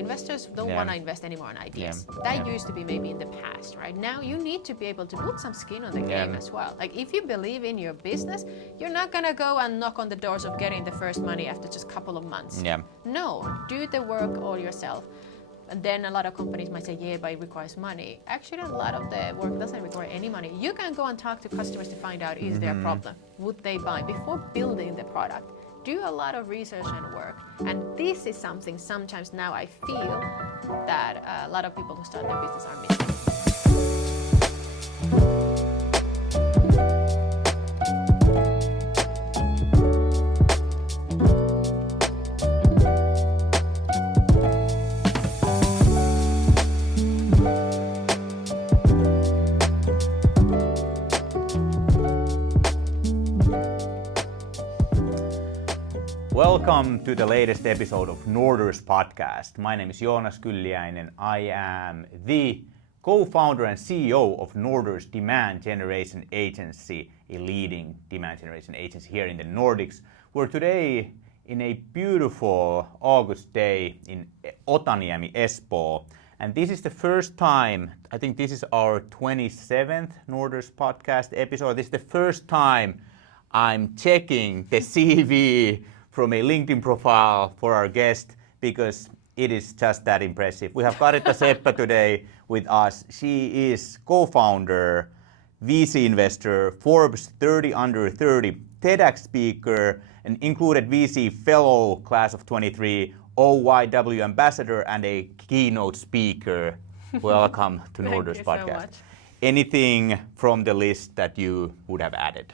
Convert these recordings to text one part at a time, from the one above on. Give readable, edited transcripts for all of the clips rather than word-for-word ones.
investors don't want to invest anymore in ideas. That used to be maybe in the past, right? Now you need to be able to put some skin on the game as well. Like if you believe in your business, you're not gonna go and knock on the doors of getting the first money after just a couple of months. No, do the work all yourself. And then a lot of companies might say, yeah, but it requires money. Actually, a lot of the work doesn't require any money. You can go and talk to customers to find out, is there a problem? Would they buy? Before building the product, do a lot of research and work. And this is something sometimes now I feel that a lot of people who start their business are missing. Welcome to the latest episode of Norders Podcast. My name is Joonas Kylliäinen. I am the co-founder and CEO of Norders Demand Generation Agency, a leading demand generation agency here in the Nordics. We're today in a beautiful August day in Otaniemi, Espoo. And this is the first time, I think this is our 27th Norders Podcast episode. This is the first time I'm checking the CV from a LinkedIn profile for our guest because it is just that impressive. We have Caritta Seppä today with us. She is co-founder, VC investor, Forbes 30 Under 30, TEDx speaker, an included VC fellow class of 23, OYW ambassador, and a keynote speaker. Welcome to Norders Podcast. So much. Anything from the list that you would have added?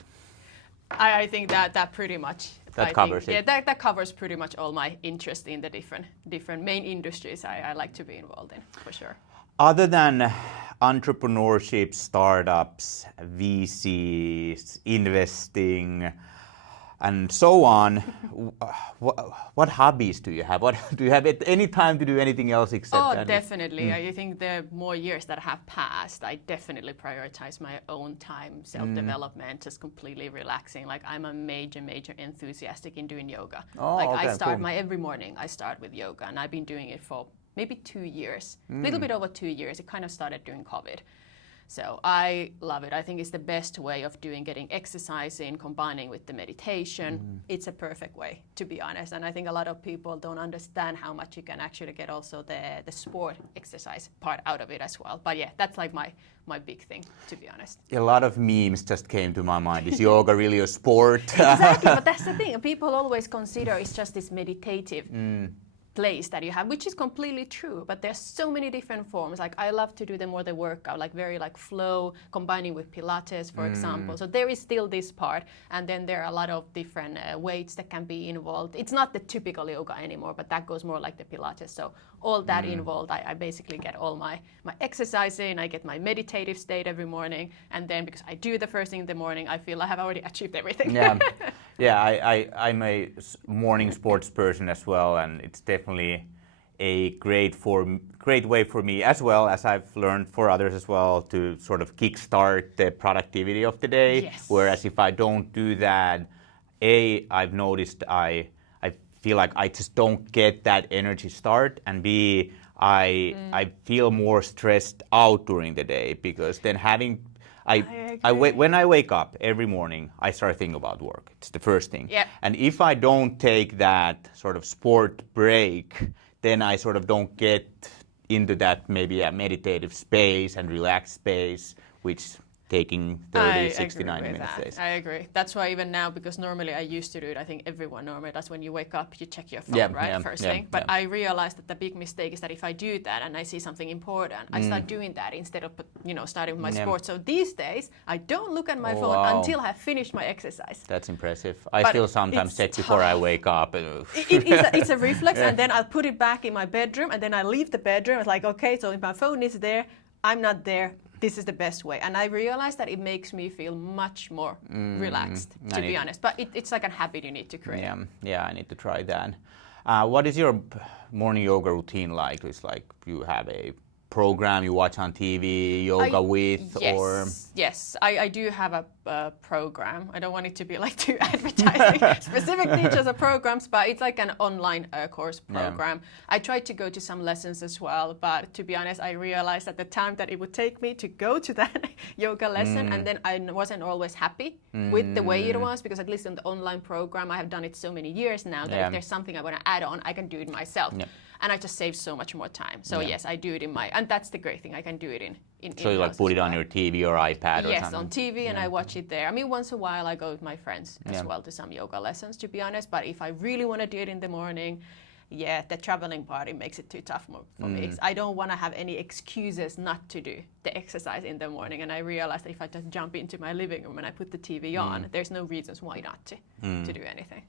I think that pretty much covers it. Yeah, that covers pretty much all my interest in the different main industries I like to be involved in, for sure. Other than entrepreneurship, startups, VCs, investing, and so on, what hobbies do you have? Do you have any time to do anything else except that? Definitely. I think the more years that have passed, I definitely prioritize my own time, self-development, just completely relaxing. Like I'm a major enthusiastic in doing yoga. I start my every morning, I start with yoga, and I've been doing it for maybe 2 years, a little bit over 2 years. It kind of started during COVID. So I love it. I think it's the best way of getting exercise in, combining with the meditation. It's a perfect way, to be honest. And I think a lot of people don't understand how much you can actually get also the sport exercise part out of it as well. But yeah, that's like my big thing, to be honest. A lot of memes just came to my mind. Is yoga really a sport? Exactly, but that's the thing. People always consider it's just this meditative place that you have, which is completely true, but there's so many different forms. Like I love to do the workout, like very like flow, combining with Pilates, for example. So there is still this part, and then there are a lot of different weights that can be involved. It's not the typical yoga anymore, but that goes more like the Pilates. So all that involved, I basically get all my exercise in, I get my meditative state every morning, and then because I do the first thing in the morning, I feel I have already achieved everything. I'm a morning sports person as well, and it's definitely a great way for me, as well as I've learned for others as well, to sort of kickstart the productivity of the day. Yes. Whereas if I don't do that, I've noticed I feel like I just don't get that energy start, and B, I feel more stressed out during the day, because then when I wake up every morning, I start thinking about work. It's the first thing. Yep. And if I don't take that sort of sport break, then I sort of don't get into that maybe a meditative space and relaxed space, which taking 30, 60, 90 minutes days. I agree. That's why even now, because normally I used to do it, I think everyone normally does, when you wake up, you check your phone, first thing. But I realized that the big mistake is that if I do that and I see something important, I start doing that instead of starting with my sport. So these days, I don't look at my phone until I have finished my exercise. That's impressive. I still sometimes check before I wake up. It's a reflex, and then I'll put it back in my bedroom, and then I leave the bedroom. It's like, okay, so if my phone is there, I'm not there. This is the best way. And I realized that it makes me feel much more relaxed, to be honest. But it's like a habit you need to create. Yeah, I need to try that. What is your morning yoga routine like? It's like you have a program you watch on TV, yoga with, yes, or? Yes, I do have a program. I don't want it to be like too advertising specific teachers or programs, but it's like an online course program. I tried to go to some lessons as well, but to be honest, I realized at the time that it would take me to go to that yoga lesson, and then I wasn't always happy with the way it was, because at least in the online program, I have done it so many years now that if there's something I want to add on, I can do it myself. And I just save so much more time. So yes, I do it and that's the great thing. I can do it in so you like put it on your TV or iPad or something? Yes, on TV, and I watch it there. I mean, once a while I go with my friends as well to some yoga lessons, to be honest. But if I really want to do it in the morning, the traveling party makes it too tough for me. I don't want to have any excuses not to do the exercise in the morning. And I realized that if I just jump into my living room and I put the TV on, there's no reasons why not to do anything.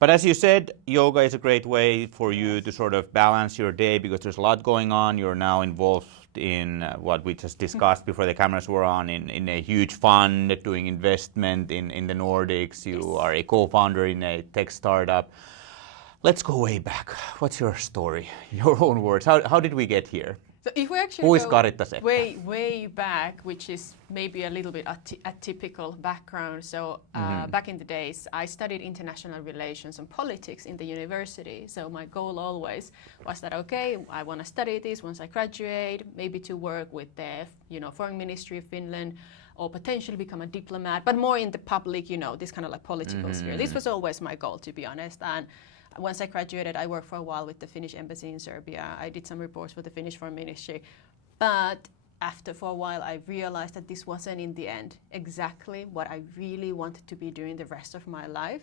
But as you said, yoga is a great way for you to sort of balance your day, because there's a lot going on. You're now involved in what we just discussed before the cameras were on, in a huge fund doing investment in the Nordics. You are a co-founder in a tech startup. Let's go way back. What's your story? Your own words. How did we get here? So if we actually Who is Caritta Seppä? way back, which is maybe a little bit atypical background. So back in the days, I studied international relations and politics in the university. So my goal always was that, okay, I want to study this once I graduate, maybe to work with the foreign ministry of Finland, or potentially become a diplomat, but more in the public, this kind of like political sphere. This was always my goal, to be honest. And once I graduated, I worked for a while with the Finnish embassy in Serbia. I did some reports for the Finnish Foreign Ministry. But for a while, I realized that this wasn't in the end exactly what I really wanted to be doing the rest of my life.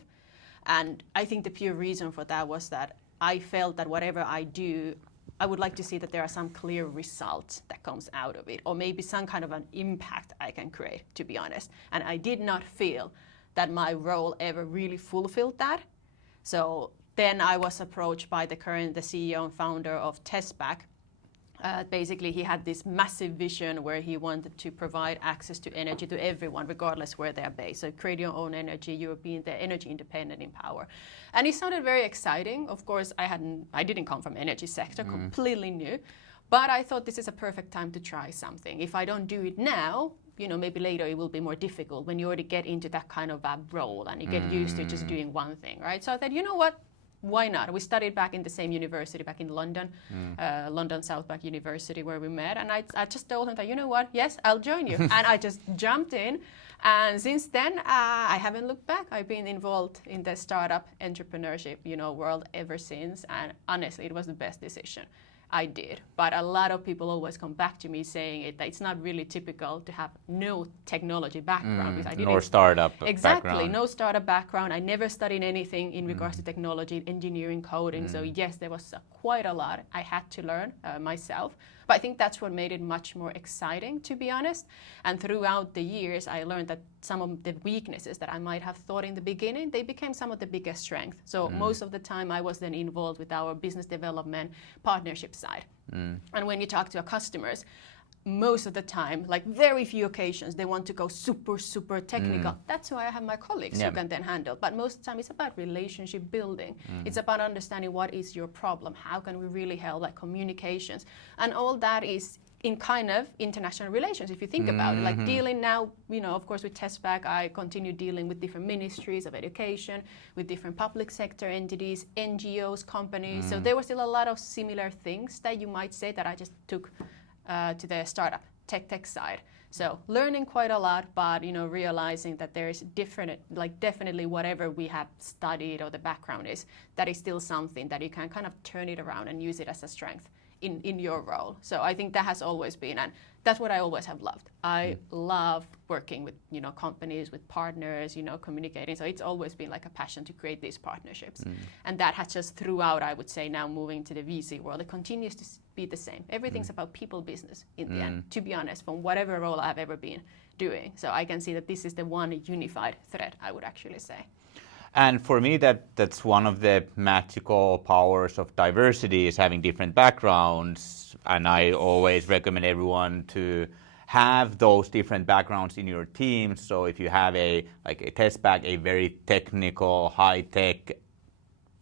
And I think the pure reason for that was that I felt that whatever I do, I would like to see that there are some clear results that comes out of it, or maybe some kind of an impact I can create, to be honest. And I did not feel that my role ever really fulfilled that. So then I was approached by the CEO and founder of Tespack. Basically, he had this massive vision where he wanted to provide access to energy to everyone, regardless where they're based. So create your own energy, European, the energy independent in power. And it sounded very exciting. Of course, I didn't come from energy sector, completely new. But I thought this is a perfect time to try something. If I don't do it now, maybe later it will be more difficult when you already get into that kind of a role and you get used to just doing one thing, right? So I thought, you know what? Why not? We studied back in the same university back in London, London South Bank University, where we met. And I just told him that, you know what? Yes, I'll join you. And I just jumped in. And since then, I haven't looked back. I've been involved in the startup entrepreneurship, world ever since. And honestly, it was the best decision I did. But a lot of people always come back to me saying that it's not really typical to have no technology background. Because I didn't, nor startup exactly, background. No startup background. I never studied anything in regards to technology, engineering, coding. So yes, there was quite a lot I had to learn myself. But I think that's what made it much more exciting, to be honest. And throughout the years, I learned that some of the weaknesses that I might have thought in the beginning, they became some of the biggest strengths. So most of the time, I was then involved with our business development partnership side. And when you talk to our customers, most of the time, like very few occasions, they want to go super technical. That's why I have my colleagues who can then handle. But most of the time, it's about relationship building. It's about understanding what is your problem, how can we really help, like communications, and all that is in kind of international relations, if you think about it. Like dealing now, of course, with Tespack, I continue dealing with different ministries of education, with different public sector entities, NGOs, companies. So there were still a lot of similar things that you might say that I just took to the startup tech side. So learning quite a lot, but realizing that there is different, like definitely whatever we have studied or the background is, that is still something that you can kind of turn it around and use it as a strength in your role. So I think that has always been, and that's what I always have loved. I love working with companies, with partners, communicating. So it's always been like a passion to create these partnerships. And that has just throughout, I would say, now moving to the VC world, it continues to be the same. Everything's about people business in the end, to be honest, from whatever role I've ever been doing. So I can see that this is the one unified thread, I would actually say. And for me, that's one of the magical powers of diversity, is having different backgrounds. And I always recommend everyone to have those different backgrounds in your team. So if you have a Tespack, a very technical, high-tech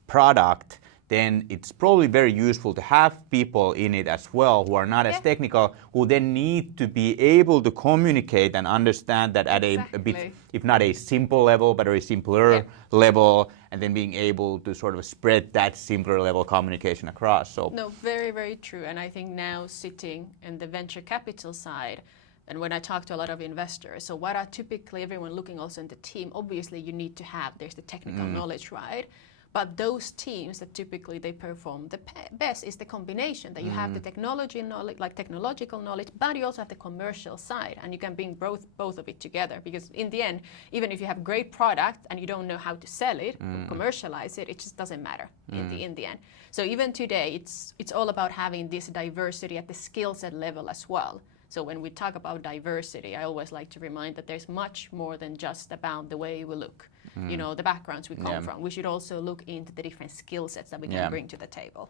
product, then it's probably very useful to have people in it as well who are not as technical, who then need to be able to communicate and understand that at a bit, if not a simple level, but a simpler level, and then being able to sort of spread that simpler level communication across. So no, very, very true. And I think now sitting in the venture capital side, and when I talk to a lot of investors, so what are typically everyone looking also in the team, obviously you need to have, there's the technical knowledge, right? But those teams that typically they perform the best is the combination that you have the technology knowledge, like technological knowledge, but you also have the commercial side, and you can bring both of it together. Because in the end, even if you have great product and you don't know how to sell it, commercialize it, it just doesn't matter in the end. So even today, it's all about having this diversity at the skill set level as well. So when we talk about diversity, I always like to remind that there's much more than just about the way we look, you know, the backgrounds we come from. We should also look into the different skill sets that we can bring to the table.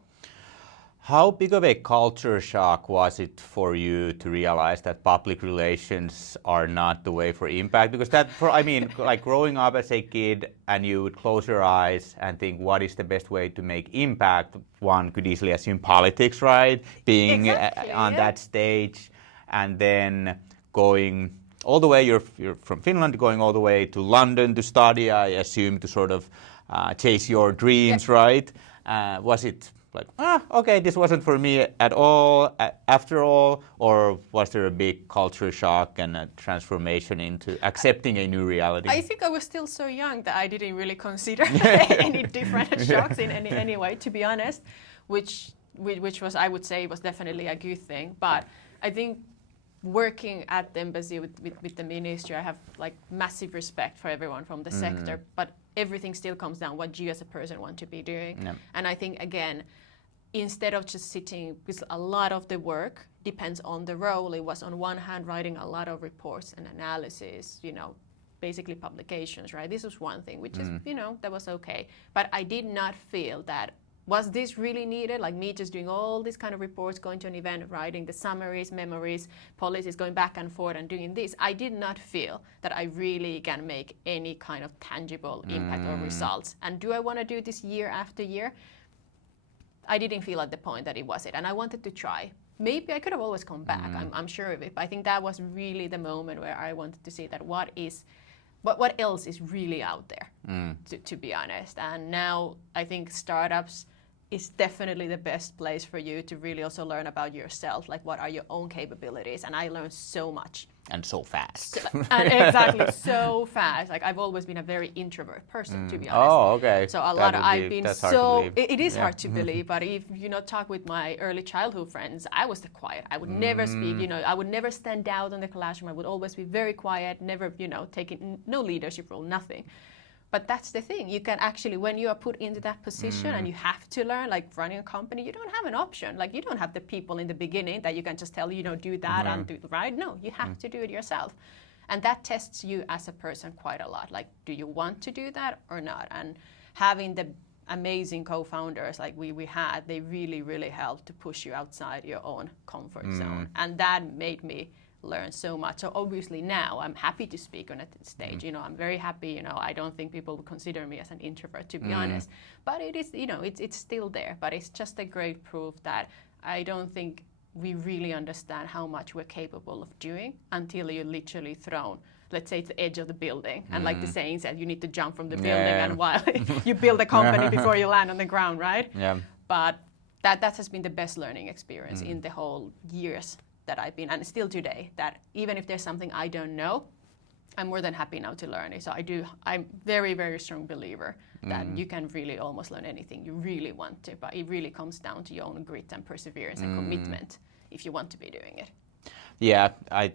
How big of a culture shock was it for you to realize that public relations are not the way for impact? Because I mean, like growing up as a kid and you would close your eyes and think, what is the best way to make impact? One could easily assume politics, right? Being on that stage. And then going all the way, you're from Finland, going all the way to London to study, I assume, to sort of chase your dreams, right? Was it like, okay, this wasn't for me at all, after all? Or was there a big culture shock and a transformation into accepting a new reality? I think I was still so young that I didn't really consider any different shocks in any way, to be honest, which was, I would say, was definitely a good thing. But I think working at the embassy with the ministry, I have like massive respect for everyone from the sector, but everything still comes down what you as a person want to be doing. And I think, again, instead of just sitting, because a lot of the work depends on the role. It was on one hand writing a lot of reports and analysis, you know, basically publications, right? This was one thing, which is, you know, that was okay. But I did not feel that, was this really needed? Like me just doing all these kind of reports, going to an event, writing the summaries, memories, policies, going back and forth and doing this. I did not feel that I really can make any kind of tangible impact or results. And do I want to do this year after year? I didn't feel at the point that it was it. And I wanted to try. Maybe I could have always come back, I'm sure of it. But I think that was really the moment where I wanted to see that what else is really out there, to be honest. And now I think startups is definitely the best place for you to really also learn about yourself, like what are your own capabilities. And I learned so much. And so fast. And exactly, so fast. Like I've always been a very introvert person, to be honest. Oh, okay. So it is hard to believe, but if you know, talk with my early childhood friends, I was the quiet. I would never speak, you know, I would never stand out in the classroom. I would always be very quiet, never, you know, taking no leadership role, nothing. But that's the thing. You can actually, when you are put into that position and you have to learn, like running a company, you don't have an option. Like you don't have the people in the beginning that you can just tell, you know, do that and do right. No, you have to do it yourself. And that tests you as a person quite a lot. Like, do you want to do that or not? And having the amazing co-founders like we had, they really, really helped to push you outside your own comfort zone. And that made me learn so much. So obviously now I'm happy to speak on a stage. You know, I'm very happy. You know, I don't think people would consider me as an introvert, to be honest. But it is, you know, it's still there. But it's just a great proof that I don't think we really understand how much we're capable of doing until you're literally thrown, let's say, to the edge of the building. And like the saying said, you need to jump from the building and while you build a company before you land on the ground, right? But that has been the best learning experience in the whole years that I've been, and still today, that even if there's something I don't know, I'm more than happy now to learn it. So I'm very, very strong believer that you can really almost learn anything you really want to, but it really comes down to your own grit and perseverance and commitment if you want to be doing it. Yeah, I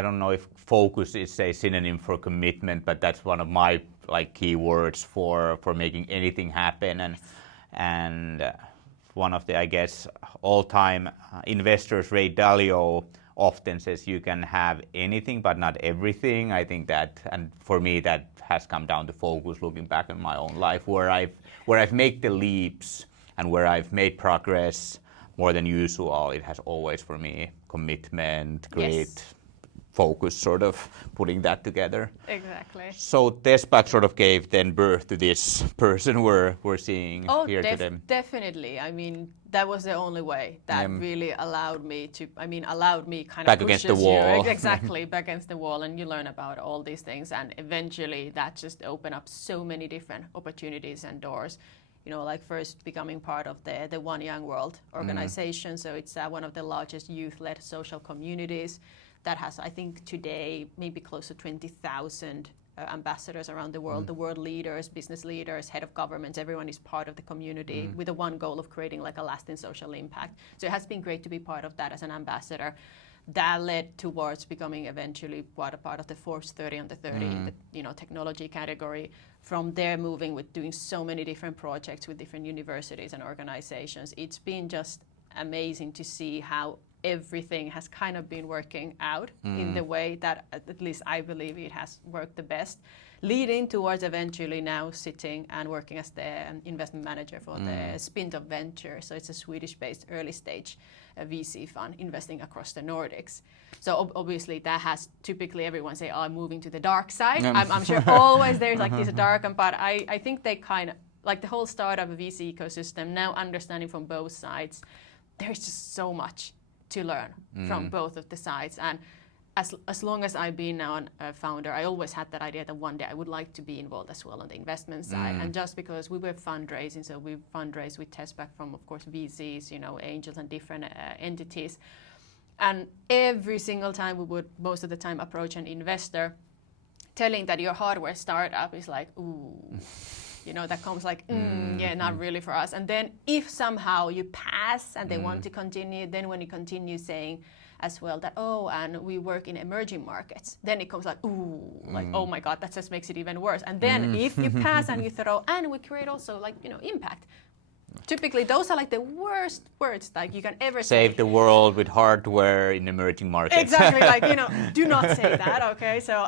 don't know if focus is a synonym for commitment, but that's one of my like key words for making anything happen. And one of the, I guess, all-time investors, Ray Dalio, often says you can have anything but not everything. I think that, and for me, that has come down to focus. Looking back in my own life, where I've made the leaps and where I've made progress more than usual, it has always for me commitment, grit, focus, sort of putting that together. Exactly. So Tespack sort of gave then birth to this person we're seeing here today. Definitely. I mean, that was the only way that really allowed me kind back of against the wall. Exactly, back against the wall, and you learn about all these things, and eventually that just opened up so many different opportunities and doors. You know, like first becoming part of the One Young World organization. So it's one of the largest youth-led social communities that has, I think today, maybe close to 20,000 ambassadors around the world. The world leaders, business leaders, head of governments, everyone is part of the community with the one goal of creating like a lasting social impact. So it has been great to be part of that as an ambassador. That led towards becoming eventually quite a part of the Forbes 30 under 30 in the technology category. From there, moving with doing so many different projects with different universities and organizations. It's been just amazing to see how everything has kind of been working out in the way that at least I believe it has worked the best, leading towards eventually now sitting and working as the investment manager for the Spintop Ventures. So it's a Swedish-based early stage VC fund investing across the Nordics. So obviously that has typically everyone say, oh, I'm moving to the dark side. I'm sure always there's like this dark, but I think they kind of, like the whole startup VC ecosystem, now understanding from both sides, there's just so much to learn from both of the sides. And as long as I've been now a founder, I always had that idea that one day I would like to be involved as well on the investment side. And just because we were fundraising, so we fundraised with Tespack from, of course, VCs, angels and different entities. And every single time we would, most of the time, approach an investor telling that your hardware startup is like, ooh, that comes like, not really for us. And then if somehow you pass and they want to continue, then when you continue saying as well that, oh, and we work in emerging markets, then it comes like, ooh, like, oh my God, that just makes it even worse. And then if you pass and you throw, and we create also like, impact. Typically, those are like the worst words like you can ever say. Save the world with hardware in emerging markets. Exactly, like, do not say that, okay? So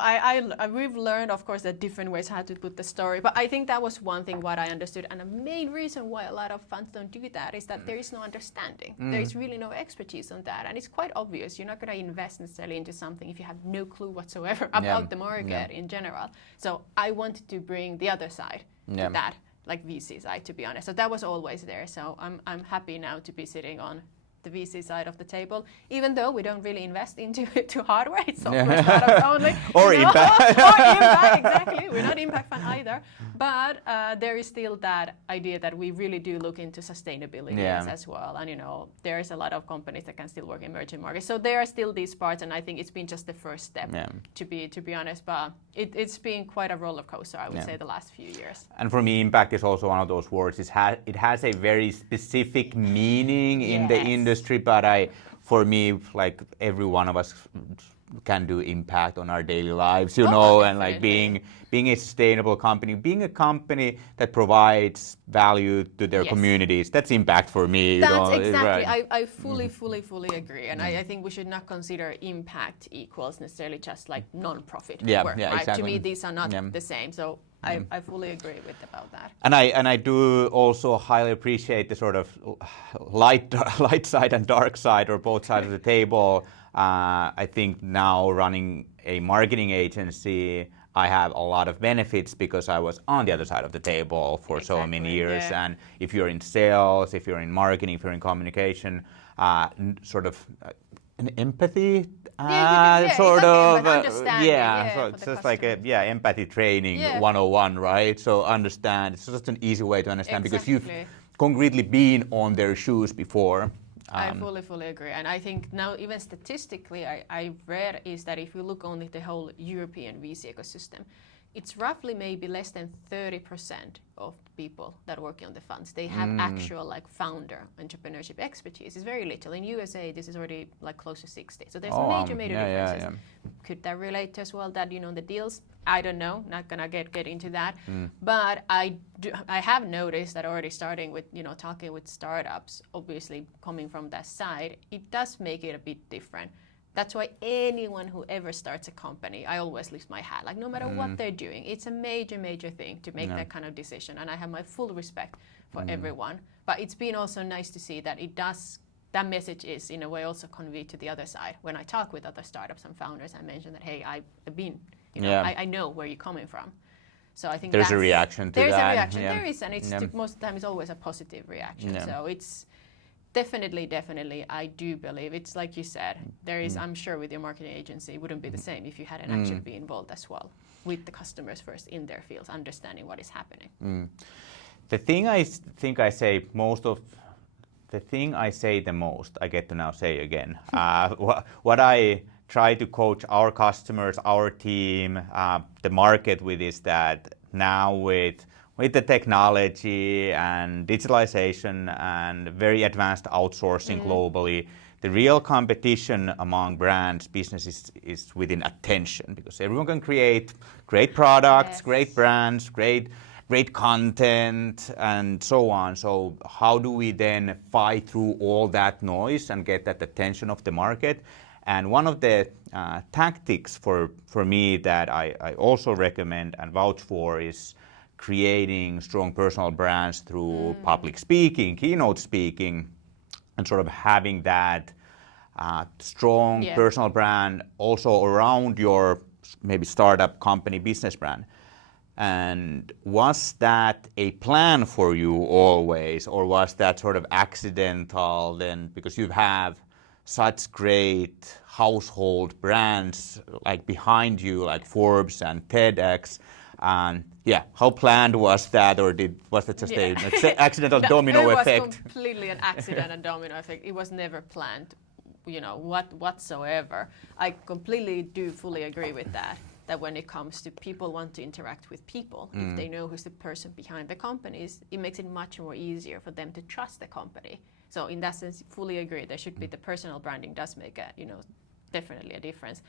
we've learned, of course, that different ways how to put the story. But I think that was one thing what I understood. And the main reason why a lot of funds don't do that is that there is no understanding. There is really no expertise on that. And it's quite obvious. You're not going to invest necessarily into something if you have no clue whatsoever about the market in general. So I wanted to bring the other side to that. Like VC side, to be honest. So that was always there. So I'm happy now to be sitting on the VC side of the table, even though we don't really invest into hardware. It's of course startups only. Or impact. Or impact, exactly. We're not impact fund either. But there is still that idea that we really do look into sustainability as well. And there is a lot of companies that can still work in emerging markets. So there are still these parts, and I think it's been just the first step, to be honest. But it's been quite a roller coaster, I would say, the last few years. And for me, impact is also one of those words. It has a very specific meaning in the industry, but for me, like every one of us can do impact on our daily lives, and like being a sustainable company, being a company that provides value to their communities. That's impact for me. That's exactly. Right. I fully agree, and I think we should not consider impact equals necessarily just like non-profit work. Right? Exactly. To me, these are not the same. So I fully agree about that. And I do also highly appreciate the sort of light side and dark side, or both sides of the table. I think now running a marketing agency, I have a lot of benefits because I was on the other side of the table for so many years. Yeah. And if you're in sales, if you're in marketing, if you're in communication, sort of an empathy, sort of, so it's just like empathy training 101, right? So understand, it's just an easy way to understand because you've concretely been on their shoes before. I fully agree. And I think now even statistically, I read is that if you look only at the whole European VC ecosystem, it's roughly maybe less than 30% of people that work on the funds. They have actual like founder entrepreneurship expertise. It's very little. In USA, this is already like close to 60. So there's major differences. Yeah. Could that relate to as well that, the deals? I don't know. Not gonna get into that. But I have noticed that already starting with, talking with startups, obviously coming from that side, it does make it a bit different. That's why anyone who ever starts a company, I always lift my hat. Like no matter what they're doing, it's a major thing to make that kind of decision. And I have my full respect for everyone. But it's been also nice to see that that message is in a way also conveyed to the other side. When I talk with other startups and founders, I mention that, hey, I've been, I know where you're coming from. So I think there's a reaction to that. There's a reaction. There is, and it's most of the time it's always a positive reaction. Yeah. So it's definitely, I do believe it's like you said. There is, I'm sure, with your marketing agency, it wouldn't be the same if you hadn't actually been involved as well with the customers first in their fields, understanding what is happening. The thing I think I say the most, I get to now say again. What I try to coach our customers, our team, the market with is that now with the technology and digitalization and very advanced outsourcing globally, the real competition among brands, businesses is within attention, because everyone can create great products, great brands, great content, and so on. So how do we then fight through all that noise and get that attention of the market? And one of the tactics for me that I also recommend and vouch for is creating strong personal brands through public speaking, keynote speaking, and sort of having that strong personal brand also around your maybe startup company business brand. And was that a plan for you always, or was that sort of accidental then, because you have such great household brands like behind you, like Forbes and TEDx? How planned was that, or was that just an accidental domino effect? It was completely an accident and domino effect. It was never planned, whatsoever. I completely do fully agree with that when it comes to people want to interact with people, if they know who's the person behind the companies, it makes it much more easier for them to trust the company. So in that sense, fully agree. There should be the personal branding does make definitely a difference.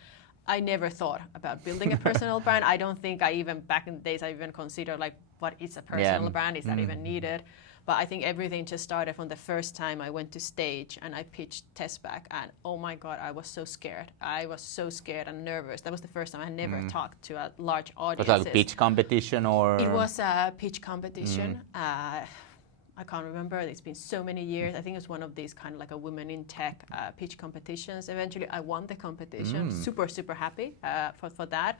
I never thought about building a personal brand. I don't think back in the days, I even considered like, what is a personal brand? Is that even needed? But I think everything just started from the first time I went to stage and I pitched Tespack, and oh my God, I was so scared. I was so scared and nervous. That was the first time I never talked to a large audience. Was that a pitch competition or? It was a pitch competition. I can't remember. It's been so many years. I think it was one of these kind of like a women in tech pitch competitions. Eventually, I won the competition. Super happy for that.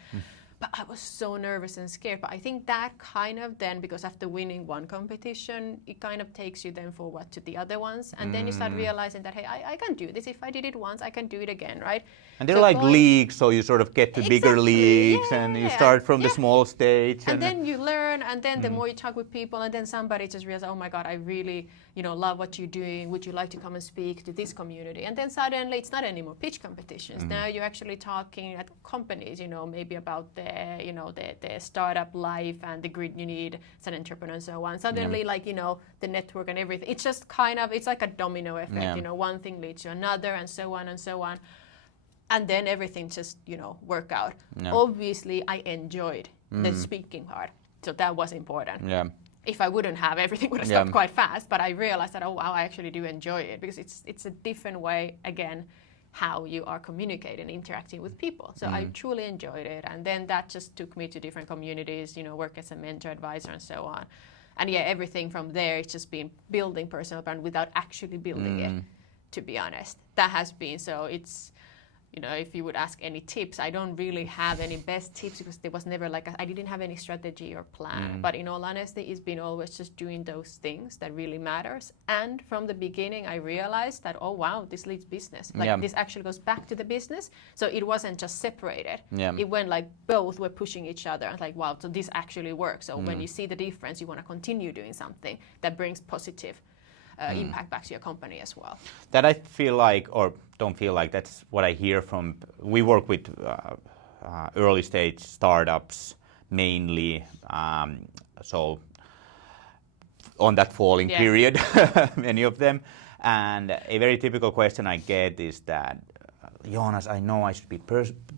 But I was so nervous and scared. But I think that kind of then, because after winning one competition, it kind of takes you then forward to the other ones. And then you start realizing that, hey, I can do this. If I did it once, I can do it again, right? And they're like leagues, so you sort of get to bigger leagues and you start from the small stage. And then you learn, and then the more you talk with people, and then somebody just realizes, oh my God, I really love what you're doing. Would you like to come and speak to this community? And then suddenly it's not anymore pitch competitions. Now you're actually talking at companies, maybe about the startup life and the grit you need as an entrepreneur and so on. Suddenly the network and everything. It's just it's like a domino effect. One thing leads to another and so on and so on. And then everything just, work out. Obviously, I enjoyed the speaking part. So that was important. If I wouldn't have, everything would have stopped quite fast. But I realized that, oh, wow, I actually do enjoy it, because it's a different way, again, how you are communicating, interacting with people. So I truly enjoyed it. And then that just took me to different communities, work as a mentor, advisor, and so on. And everything from there, it's just been building personal brand without actually building it, to be honest. That has been, so it's, if you would ask any tips, I don't really have any best tips, because there was never I didn't have any strategy or plan. But in all honesty, it's been always just doing those things that really matters. And from the beginning, I realized that, oh wow, this leads business. This actually goes back to the business. So it wasn't just separated. It went both were pushing each other. And wow, so this actually works. So when you see the difference, you want to continue doing something that brings positive impact back to your company as well. That I feel like, or don't feel like, that's what I hear from, we work with early stage startups mainly, so on that falling period, many of them. And a very typical question I get is that, Jonas, I know I should be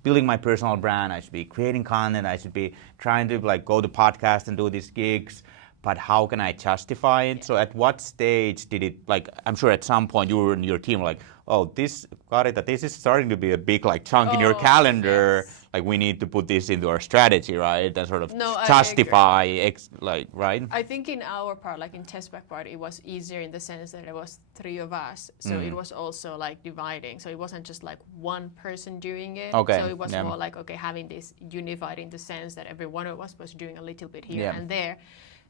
building my personal brand, I should be creating content, I should be trying to go to podcasts and do these gigs, but how can I justify it? So at what stage did it, I'm sure at some point you and your team were like, oh, Caritta, this is starting to be a big chunk in your calendar. like we need to put this into our strategy, right? And sort of No, justify, right? I think in our part, like in Tespack part, it was easier in the sense that there was 3 of us. So it was also like dividing. So it wasn't just like one person doing it. Okay. So it was more like, okay, having this unified in the sense that every one of us was doing a little bit here and there.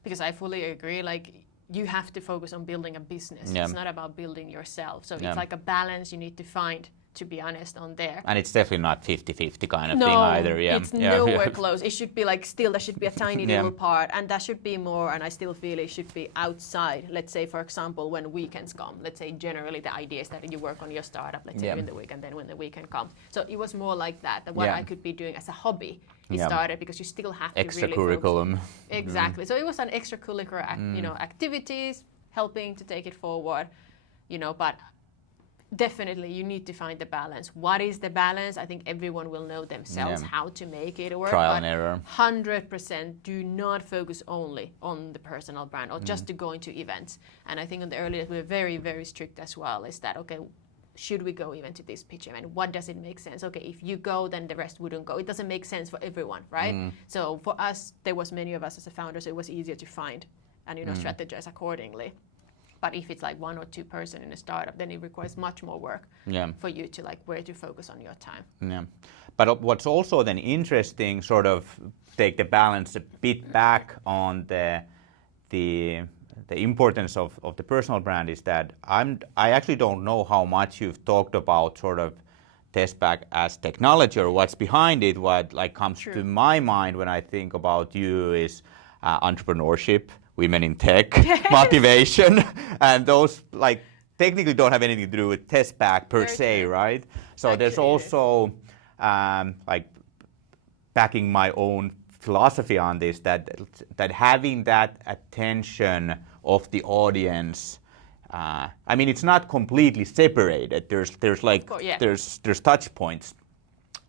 Because I fully agree, like you have to focus on building a business. It's not about building yourself. So it's like a balance you need to find, to be honest, on there. And it's definitely not 50-50 kind of thing either. It's nowhere close. It should be like still, there should be a tiny little part, and that should be more, and I still feel it should be outside. Let's say, for example, when weekends come, let's say generally the idea is that you work on your startup, let's say during the week, and then when the weekend comes. So it was more like that what I could be doing as a hobby. It started because you still have to extra really curriculum. Exactly. So it was an extracurricular, activities, helping to take it forward, but definitely you need to find the balance. What is the balance? I think everyone will know themselves how to make it work. Trial and error. 100% do not focus only on the personal brand or just to go into events. And I think in the early days we were very, very strict as well, is that, okay, should we go even to this pitch event? What does it make sense? Okay, if you go, then the rest wouldn't go. It doesn't make sense for everyone, right? So for us, there was many of us as a founder, so it was easier to find and strategize accordingly. But if it's like 1 or 2 person in a startup, then it requires much more work for you to like where to focus on your time. Yeah, but what's also then interesting, sort of take the balance a bit back on the importance of the personal brand, is that I actually don't know how much you've talked about sort of Tespack as technology or what's behind it. What like comes to my mind when I think about you is entrepreneurship, women in tech, motivation, and those like technically don't have anything to do with Tespack per se, right? So there's also like backing my own philosophy on this, that having that attention of the audience, I mean, it's not completely separated. There's like there's touch points,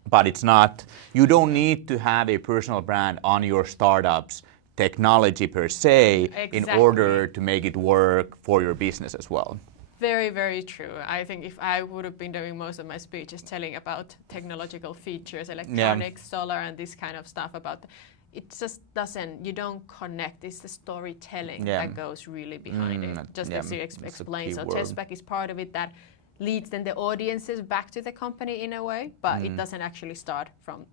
but it's not. You don't need to have a personal brand on your startup's technology per se in order to make it work for your business as well. Very, very true. I think if I would have been doing most of my speeches telling about technological features, electronics, solar, and this kind of stuff, it just doesn't, you don't connect. It's the storytelling that goes really behind it, just as you explained. So Tespack is part of it that leads then the audiences back to the company in a way, but it doesn't actually start from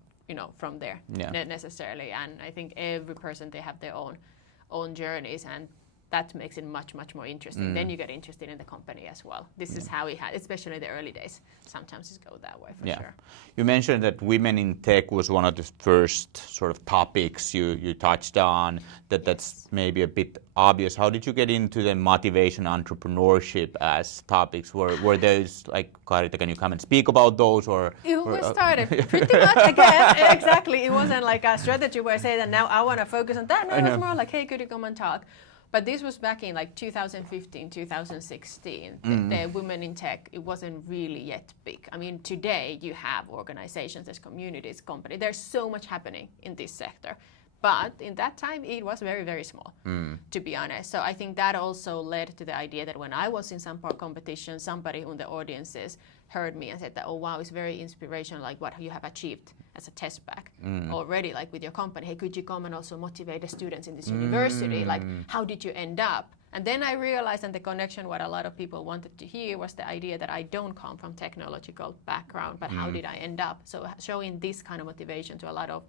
there necessarily. And I think every person, they have their own journeys, and that makes it much, much more interesting. Then you get interested in the company as well. This is how we had, especially in the early days. Sometimes it goes that way for sure. You mentioned that women in tech was one of the first sort of topics you touched on. That's maybe a bit obvious. How did you get into the motivation, entrepreneurship as topics? Were those like, Caritta, can you come and speak about those? We started pretty much again. Exactly. It wasn't like a strategy where I say that now I want to focus on that. No, it was more like, hey, could you come and talk? But this was back in like 2015, 2016. The women in tech, it wasn't really yet big. I mean, today you have organizations, there's communities, companies. There's so much happening in this sector. But in that time, it was very, very small, to be honest. So I think that also led to the idea that when I was in some competition, somebody in the audiences heard me and said that, oh, wow, it's very inspirational, like what you have achieved as a Tespack already, like with your company. Hey, could you come and also motivate the students in this university? Like, how did you end up? And then I realized, and the connection, what a lot of people wanted to hear was the idea that I don't come from technological background, but how did I end up? So showing this kind of motivation to a lot of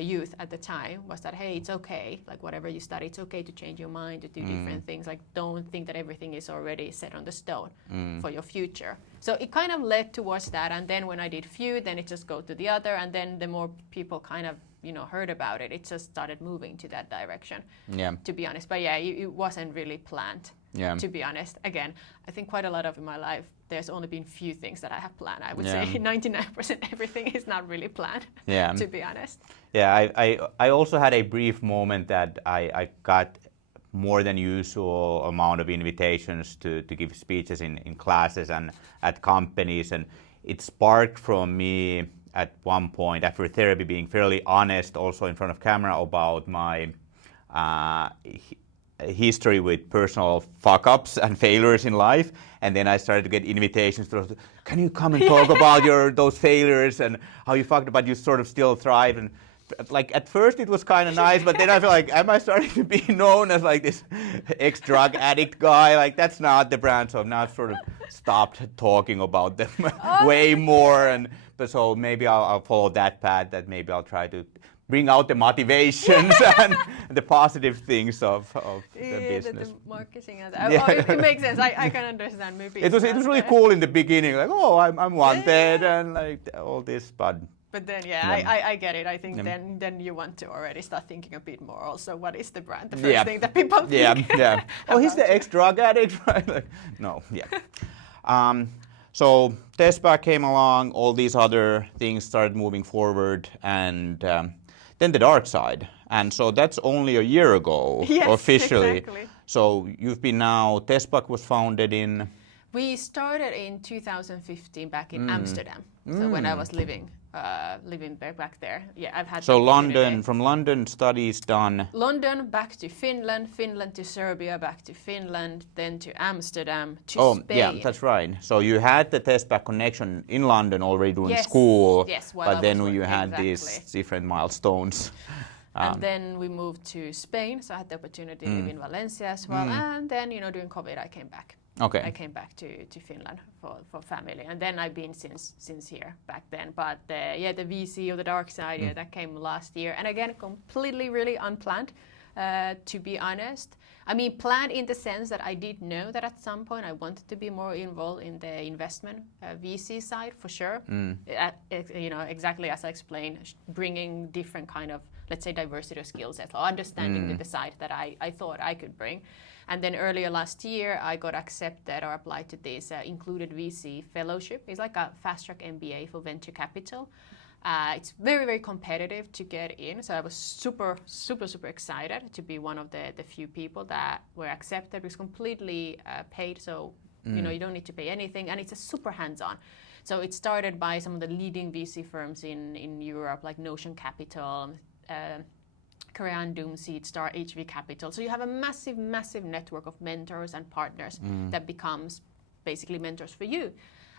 youth at the time was that, hey, it's okay, like whatever you study, it's okay to change your mind, to do different things. Like, don't think that everything is already set on the stone for your future. So it kind of led towards that. And then when I did few, then it just go to the other. And then the more people kind of, heard about it, it just started moving to that direction, to be honest. But it wasn't really planned, to be honest. Again, I think quite a lot of in my life, there's only been few things that I have planned. I would say 99% everything is not really planned, to be honest. Yeah, I also had a brief moment that I got more than usual amount of invitations to give speeches in classes and at companies, and it sparked from me at one point, after therapy, being fairly honest also in front of camera about my history with personal fuck-ups and failures in life, and then I started to get invitations to, can you come and talk about those failures and how you fucked up, but you sort of still thrive. And like at first it was kind of nice, but then I feel like, am I starting to be known as like this ex-drug addict guy? Like that's not the brand, so now I've sort of stopped talking about them way more, and so maybe I'll follow that path. That maybe I'll try to bring out the motivations and the positive things of the business. The marketing and that. It makes sense. I can understand. Maybe it was really cool in the beginning, like I'm wanted and like all this, but then I get it. I think then you want to already start thinking a bit more. Also, what is the brand? The first thing that people think. Oh, he's the ex-drug addict, right? Like, no, so Tespack came along. All these other things started moving forward, and then the dark side. And so that's only a year ago, officially. Exactly. So you've been now, Tespack was founded in? We started in 2015 back in Amsterdam. So when I was living back there. Yeah, I've had. So from London, studies done. London, back to Finland, Finland to Serbia, back to Finland, then to Amsterdam, to Spain. Yeah, that's right. So you had the Tespack connection in London already during school. Yes, but then you had these different milestones. And then we moved to Spain, so I had the opportunity to live in Valencia as well. And then, during COVID, I came back. Okay. I came back to Finland for family, and then I've been since here back then. But the VC of the dark side, that came last year, and again completely really unplanned. To be honest, I mean planned in the sense that I did know that at some point I wanted to be more involved in the investment VC side for sure. Exactly as I explained, bringing different kind of, let's say, diversity of skill sets, or understanding the side that I thought I could bring. And then earlier last year, I got accepted or applied to this included VC fellowship. It's like a fast-track MBA for venture capital. It's very, very competitive to get in. So I was super, super, super excited to be one of the few people that were accepted. It was completely paid, so you don't need to pay anything. And it's a super hands-on. So it started by some of the leading VC firms in Europe, like Notion Capital, Korean Doom, Seed Star, HV Capital. So you have a massive, massive network of mentors and partners that becomes basically mentors for you.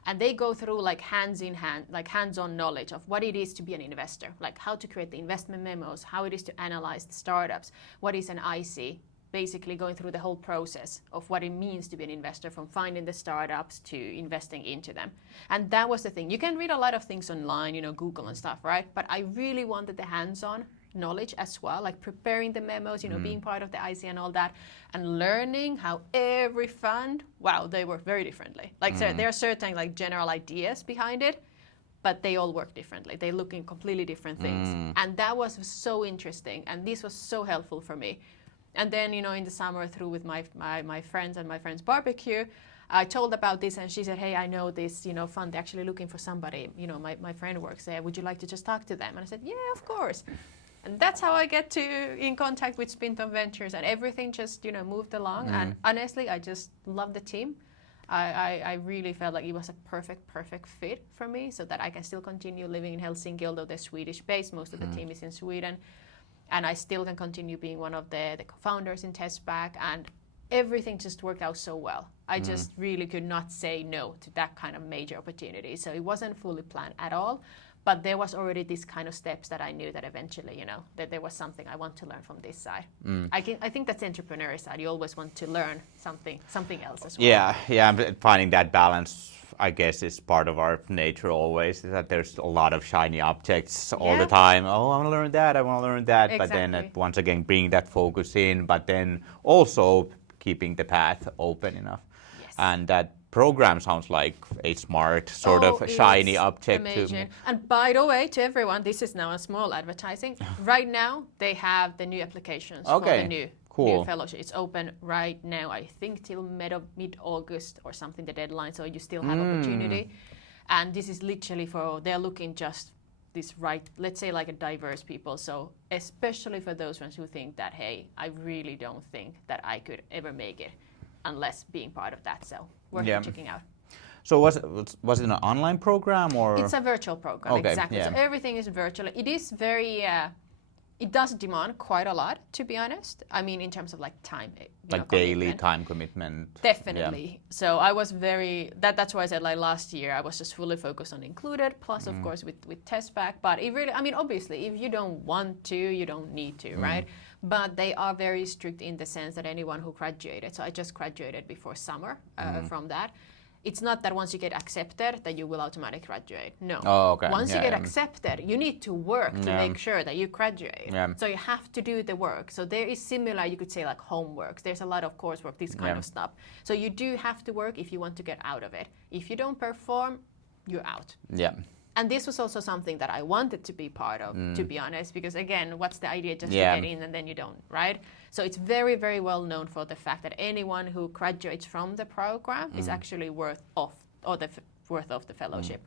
And they go through like hands-on knowledge of what it is to be an investor, like how to create the investment memos, how it is to analyze the startups, what is an IC, basically going through the whole process of what it means to be an investor, from finding the startups to investing into them. And that was the thing. You can read a lot of things online, Google and stuff, right? But I really wanted the hands-on knowledge as well, like preparing the memos, being part of the IC and all that, and learning how every fund, they work very differently. Like so there are certain like general ideas behind it, but they all work differently. They look in completely different things. And that was so interesting, and this was so helpful for me. And then, in the summer through with my friends and my friend's barbecue, I told about this, and she said, hey, I know this, fund, they're actually looking for somebody, my friend works there, would you like to just talk to them? And I said, yeah, of course. And that's how I get in contact with Spintop Ventures, and everything just moved along. And honestly, I just love the team. I really felt like it was a perfect fit for me, so that I can still continue living in Helsinki, although they're Swedish based. Most of the team is in Sweden, and I still can continue being one of the co-founders in Tespack, and everything just worked out so well. I just really could not say no to that kind of major opportunity. So it wasn't fully planned at all. But there was already this kind of steps that I knew that eventually, that there was something I want to learn from this side. I think that's the entrepreneur side. You always want to learn something else as well. Yeah. Finding that balance, I guess, is part of our nature always. Is that there's a lot of shiny objects all the time. Oh, I want to learn that. I want to learn that. Exactly. But then once again, bring that focus in. But then also keeping the path open enough. Yes. And that program sounds like a smart sort of shiny object. Amazing. And by the way, to everyone, this is now a small advertising. Right now, they have the new applications for the new fellowship. It's open right now, I think till mid-August or something, the deadline. So you still have opportunity. And this is literally they're looking just this let's say like a diverse people. So especially for those ones who think that, hey, I really don't think that I could ever make it unless being part of that. So worth checking out. So was it an online program or? It's a virtual program, exactly. So everything is virtual. It is very It does demand quite a lot, to be honest. I mean, in terms of like time, daily time commitment. Definitely. Yeah. So I was that's why I said like last year I was just fully focused on included, plus of course with Tespack. But it really, I mean, obviously, if you don't want to, you don't need to, right? But they are very strict in the sense that anyone who graduated, so I just graduated before summer from that. It's not that once you get accepted that you will automatically graduate. No. Oh, okay. Once you get accepted, you need to work to make sure that you graduate. Yeah. So you have to do the work. So there is similar, you could say like homework. There's a lot of coursework, this kind of stuff. So you do have to work if you want to get out of it. If you don't perform, you're out. Yeah. And this was also something that I wanted to be part of, to be honest, because again, what's the idea just to get in and then you don't, right? So it's very, very well known for the fact that anyone who graduates from the program is actually worth of the fellowship.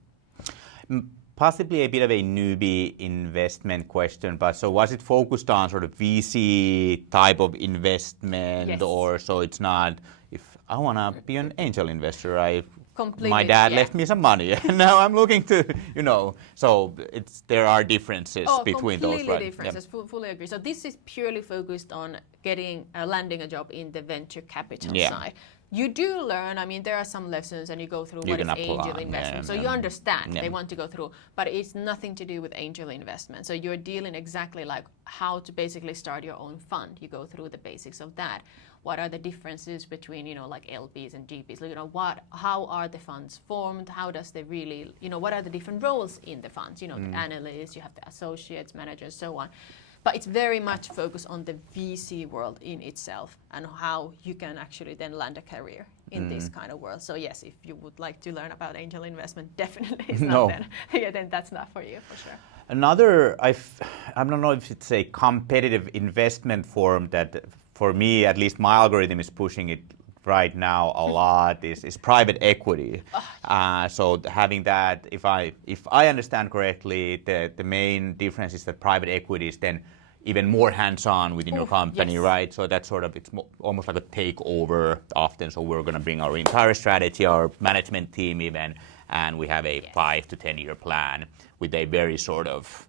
Possibly a bit of a newbie investment question, but so was it focused on sort of VC type of investment, or so it's not, if I want to be an angel investor, my dad left me some money and now I'm looking to, so there are differences between those, right? Completely differences, fully agree. So this is purely focused on landing a job in the venture capital side. You do learn, I mean, there are some lessons and you go through what is angel investment. So you understand, they want to go through, but it's nothing to do with angel investment. So you're dealing exactly like how to basically start your own fund. You go through the basics of that. What are the differences between, like LPs and GPs? How are the funds formed? How does they really, what are the different roles in the funds? The analysts, you have the associates, managers, so on. But it's very much focused on the VC world in itself and how you can actually then land a career in this kind of world. So yes, if you would like to learn about angel investment, definitely it's not then. Then that's not for you, for sure. Another, I don't know if it's a competitive investment form that, for me, at least my algorithm is pushing it right now a lot, is private equity. So having that, if I understand correctly, the main difference is that private equity is then even more hands-on within your company, right? So that's sort of, it's almost like a takeover often. So we're going to bring our entire strategy, our management team even, and we have a 5 to 10 year plan with a very sort of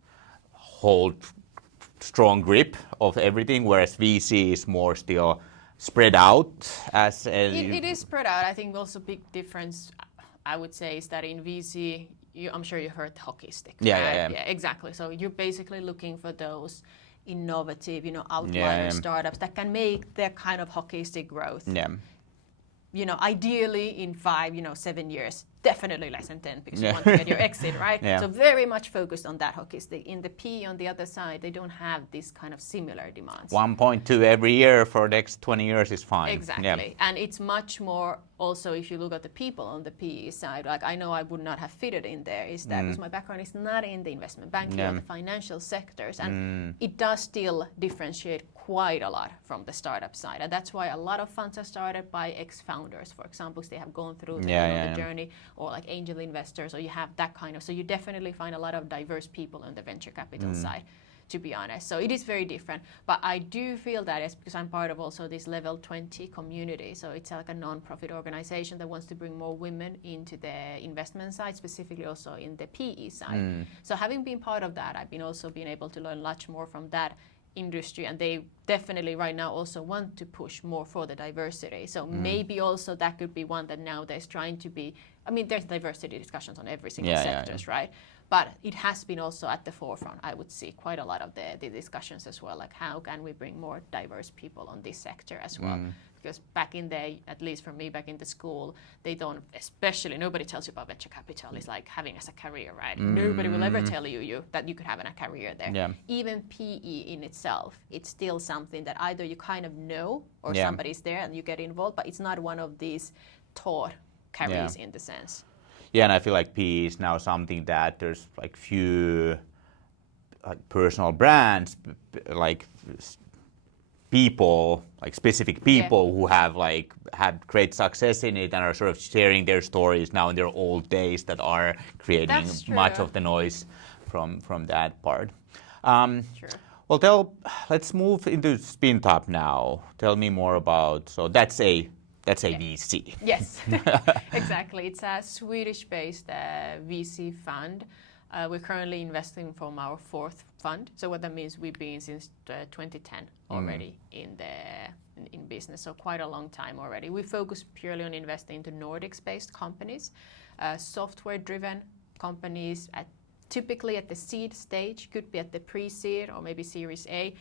strong grip of everything, whereas VC is more still spread out as it is spread out. I think also big difference I would say is that in VC, I'm sure you heard hockey stick. Yeah, exactly. So you're basically looking for those innovative, outlier startups that can make their kind of hockey stick growth. Ideally in 5, 7 years, definitely less than 10 because you want to get your exit, right? So very much focused on that hockey stick. In the PE on the other side, they don't have this kind of similar demands. 1.2 every year for the next 20 years is fine. Exactly. And it's much more also if you look at the people on the PE side, like I know I would not have fitted in there, is that because my background is not in the investment banking or the financial sectors, and it does still differentiate quite a lot from the startup side. And that's why a lot of funds are started by ex-founders, for example, because they have gone through the journey, or like angel investors, or you have that kind of, so you definitely find a lot of diverse people on the venture capital side, to be honest. So it is very different, but I do feel that it's because I'm part of also this level 20 community. So it's like a non-profit organization that wants to bring more women into the investment side, specifically also in the PE side. So having been part of that, I've been able to learn much more from that industry, and they definitely right now also want to push more for the diversity. So maybe also that could be one that now there's trying to be, I mean, there's diversity discussions on every single sectors, right? But it has been also at the forefront, I would see quite a lot of the discussions as well, like how can we bring more diverse people on this sector as well? Because back in the, at least for me, back in the school, they don't, especially, nobody tells you about venture capital. It's like having as a career, right? Nobody will ever tell you that you could have a career there. Even PE in itself, it's still something that either you kind of know or somebody's there and you get involved, but it's not one of these taught careers in the sense. Yeah, and I feel like PE is now something that there's like few personal brands, like people, like specific people who have like had great success in it and are sort of sharing their stories now in their old days that are creating much of the noise from that part. Well, let's move into Spintop now. Tell me more about, so that's a VC. Yes, exactly. It's a Swedish-based VC fund. We're currently investing from our fourth fund. So what that means, we've been since 2010 already in business, so quite a long time already. We focus purely on investing into Nordics-based companies, software-driven companies, typically at the seed stage, could be at the pre-seed or maybe Series A.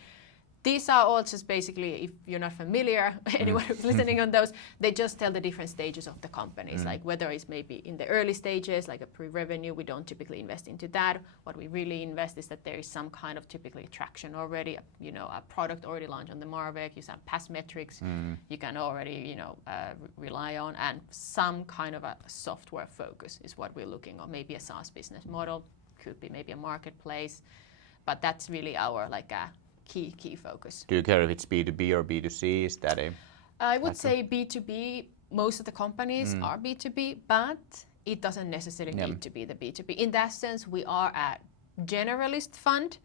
These are all just basically, if you're not familiar, anyone who's listening on those, they just tell the different stages of the companies, like whether it's maybe in the early stages, like a pre-revenue, we don't typically invest into that. What we really invest is that there is some kind of typically traction already, a product already launched on the market, you have past metrics you can already, rely on, and some kind of a software focus is what we're looking on, maybe a SaaS business model, could be maybe a marketplace, but that's really our key focus. Do you care if it's B2B or B2C? Is that I would say B2B. Most of the companies are B2B, but it doesn't necessarily need to be the B2B. In that sense, we are a generalist fund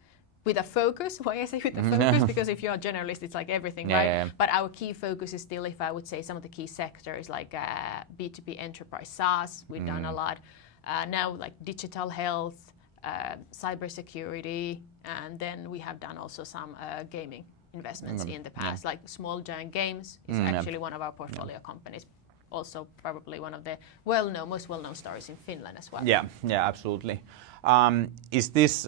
with a focus. Why I say with a focus? Because if you're a generalist, it's like everything, right? Yeah. But our key focus is still, if I would say, some of the key sectors like B2B enterprise SaaS. We've done a lot. Now like digital health, cybersecurity, and then we have done also some gaming investments in the past, like Small Giant Games is actually one of our portfolio companies. Also probably one of the most well-known stories in Finland as well. Yeah, absolutely. Is this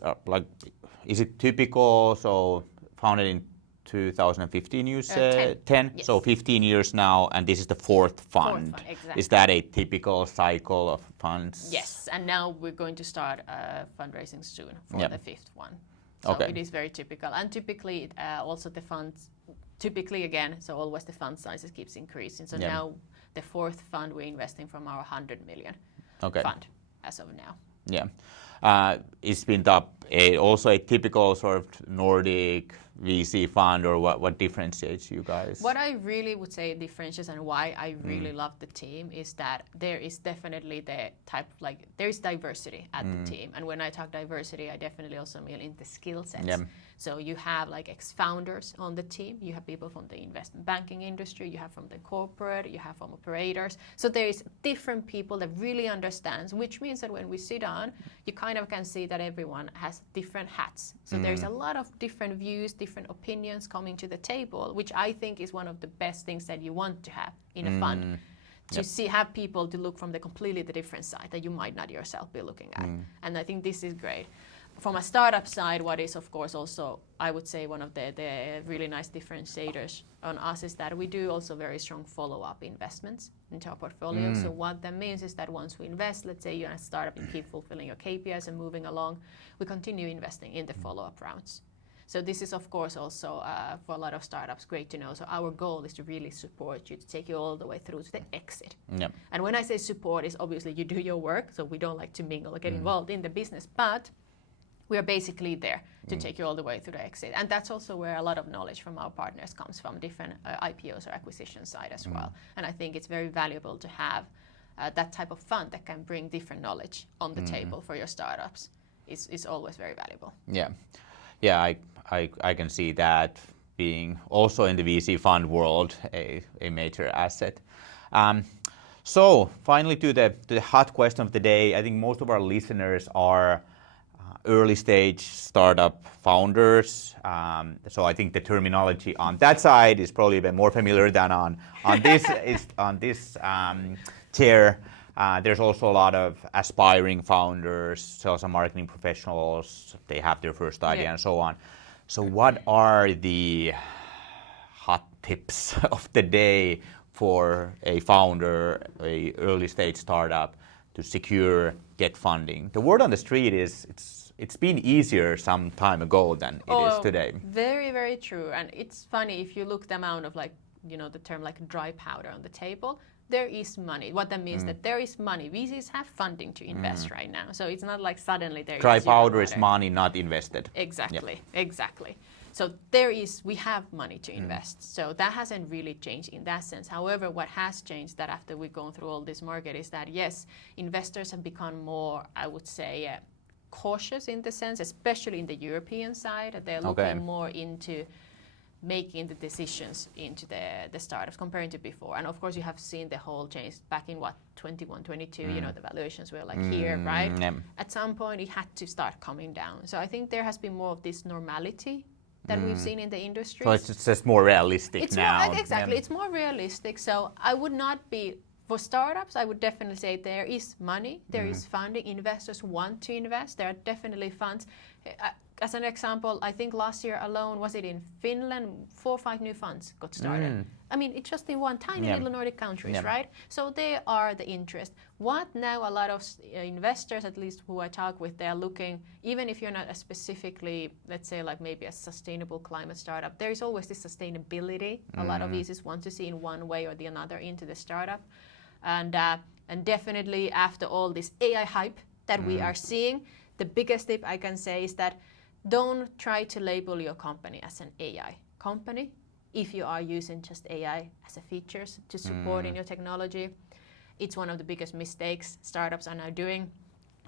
is it typical? So founded in 2015, you said 10. Yes. So 15 years now, and this is the fourth fund. Exactly. Is that a typical cycle of funds? Yes, and now we're going to start fundraising soon for the fifth one. So it is very typical, and typically also the funds. Typically again, so always the fund sizes keeps increasing. So now the fourth fund we're investing from our 100 million fund as of now. Yeah. Is Spintop also a typical sort of Nordic VC fund, or what differentiates you guys? What I really would say differentiates and why I really love the team is that there is definitely there is diversity at the team. And when I talk diversity, I definitely also mean in the skill sets. Yeah. So you have like ex-founders on the team, you have people from the investment banking industry, you have from the corporate, you have from operators. So there is different people that really understands, which means that when we sit on, you kind of can see that everyone has different hats. So there's a lot of different views, different opinions coming to the table, which I think is one of the best things that you want to have in a fund. To have people to look from the completely different side that you might not yourself be looking at. And I think this is great. From a startup side, what is of course also, I would say, one of the really nice differentiators on us is that we do also very strong follow-up investments into our portfolio. So what that means is that once we invest, let's say you're a startup, you keep fulfilling your KPIs and moving along, we continue investing in the follow-up rounds. So this is of course also for a lot of startups great to know. So our goal is to really support you, to take you all the way through to the exit. Yep. And when I say support, is obviously you do your work, so we don't like to mingle or get involved in the business, but we are basically there to take you all the way through the exit. And that's also where a lot of knowledge from our partners comes from, different IPOs or acquisition side as well. And I think it's very valuable to have that type of fund that can bring different knowledge on the table for your startups. It's always very valuable. Yeah, I can see that being also in the VC fund world a major asset. So finally to the hot question of the day, I think most of our listeners are early stage startup founders. So I think the terminology on that side is probably a bit more familiar than on this chair. There's also a lot of aspiring founders, sales and marketing professionals. They have their first idea and so on. So what are the hot tips of the day for a founder, a early stage startup to get funding? The word on the street is it's been easier some time ago than it is today. Very, very true. And it's funny, if you look the amount of the term dry powder on the table, there is money. What that means that there is money. VCs have funding to invest right now. So it's not like suddenly there is dry powder is money not invested. Exactly. So we have money to invest. So that hasn't really changed in that sense. However, what has changed that after we've gone through all this market is that yes, investors have become more, I would say, cautious in the sense, especially in the European side. They're looking more into making the decisions into the startups comparing to before. And of course you have seen the whole change back in 21, 22, the valuations were like here, right? Yeah. At some point it had to start coming down. So I think there has been more of this normality that we've seen in the industry. So it's just more realistic now. Exactly, it's more realistic. So I would not be, for startups, I would definitely say there is money, there is funding, investors want to invest, there are definitely funds. As an example, I think last year alone, was it in Finland, 4 or 5 new funds got started. I mean, it's just in one tiny little Nordic countries, right? So they are the interest. What now a lot of investors, at least who I talk with, they are looking, even if you're not a specifically, let's say like maybe a sustainable climate startup, there is always this sustainability. A lot of VCs want to see in one way or the another into the startup. And definitely after all this AI hype that we are seeing, the biggest tip I can say is that don't try to label your company as an AI company if you are using just AI as a features to support in your technology. It's one of the biggest mistakes startups are now doing.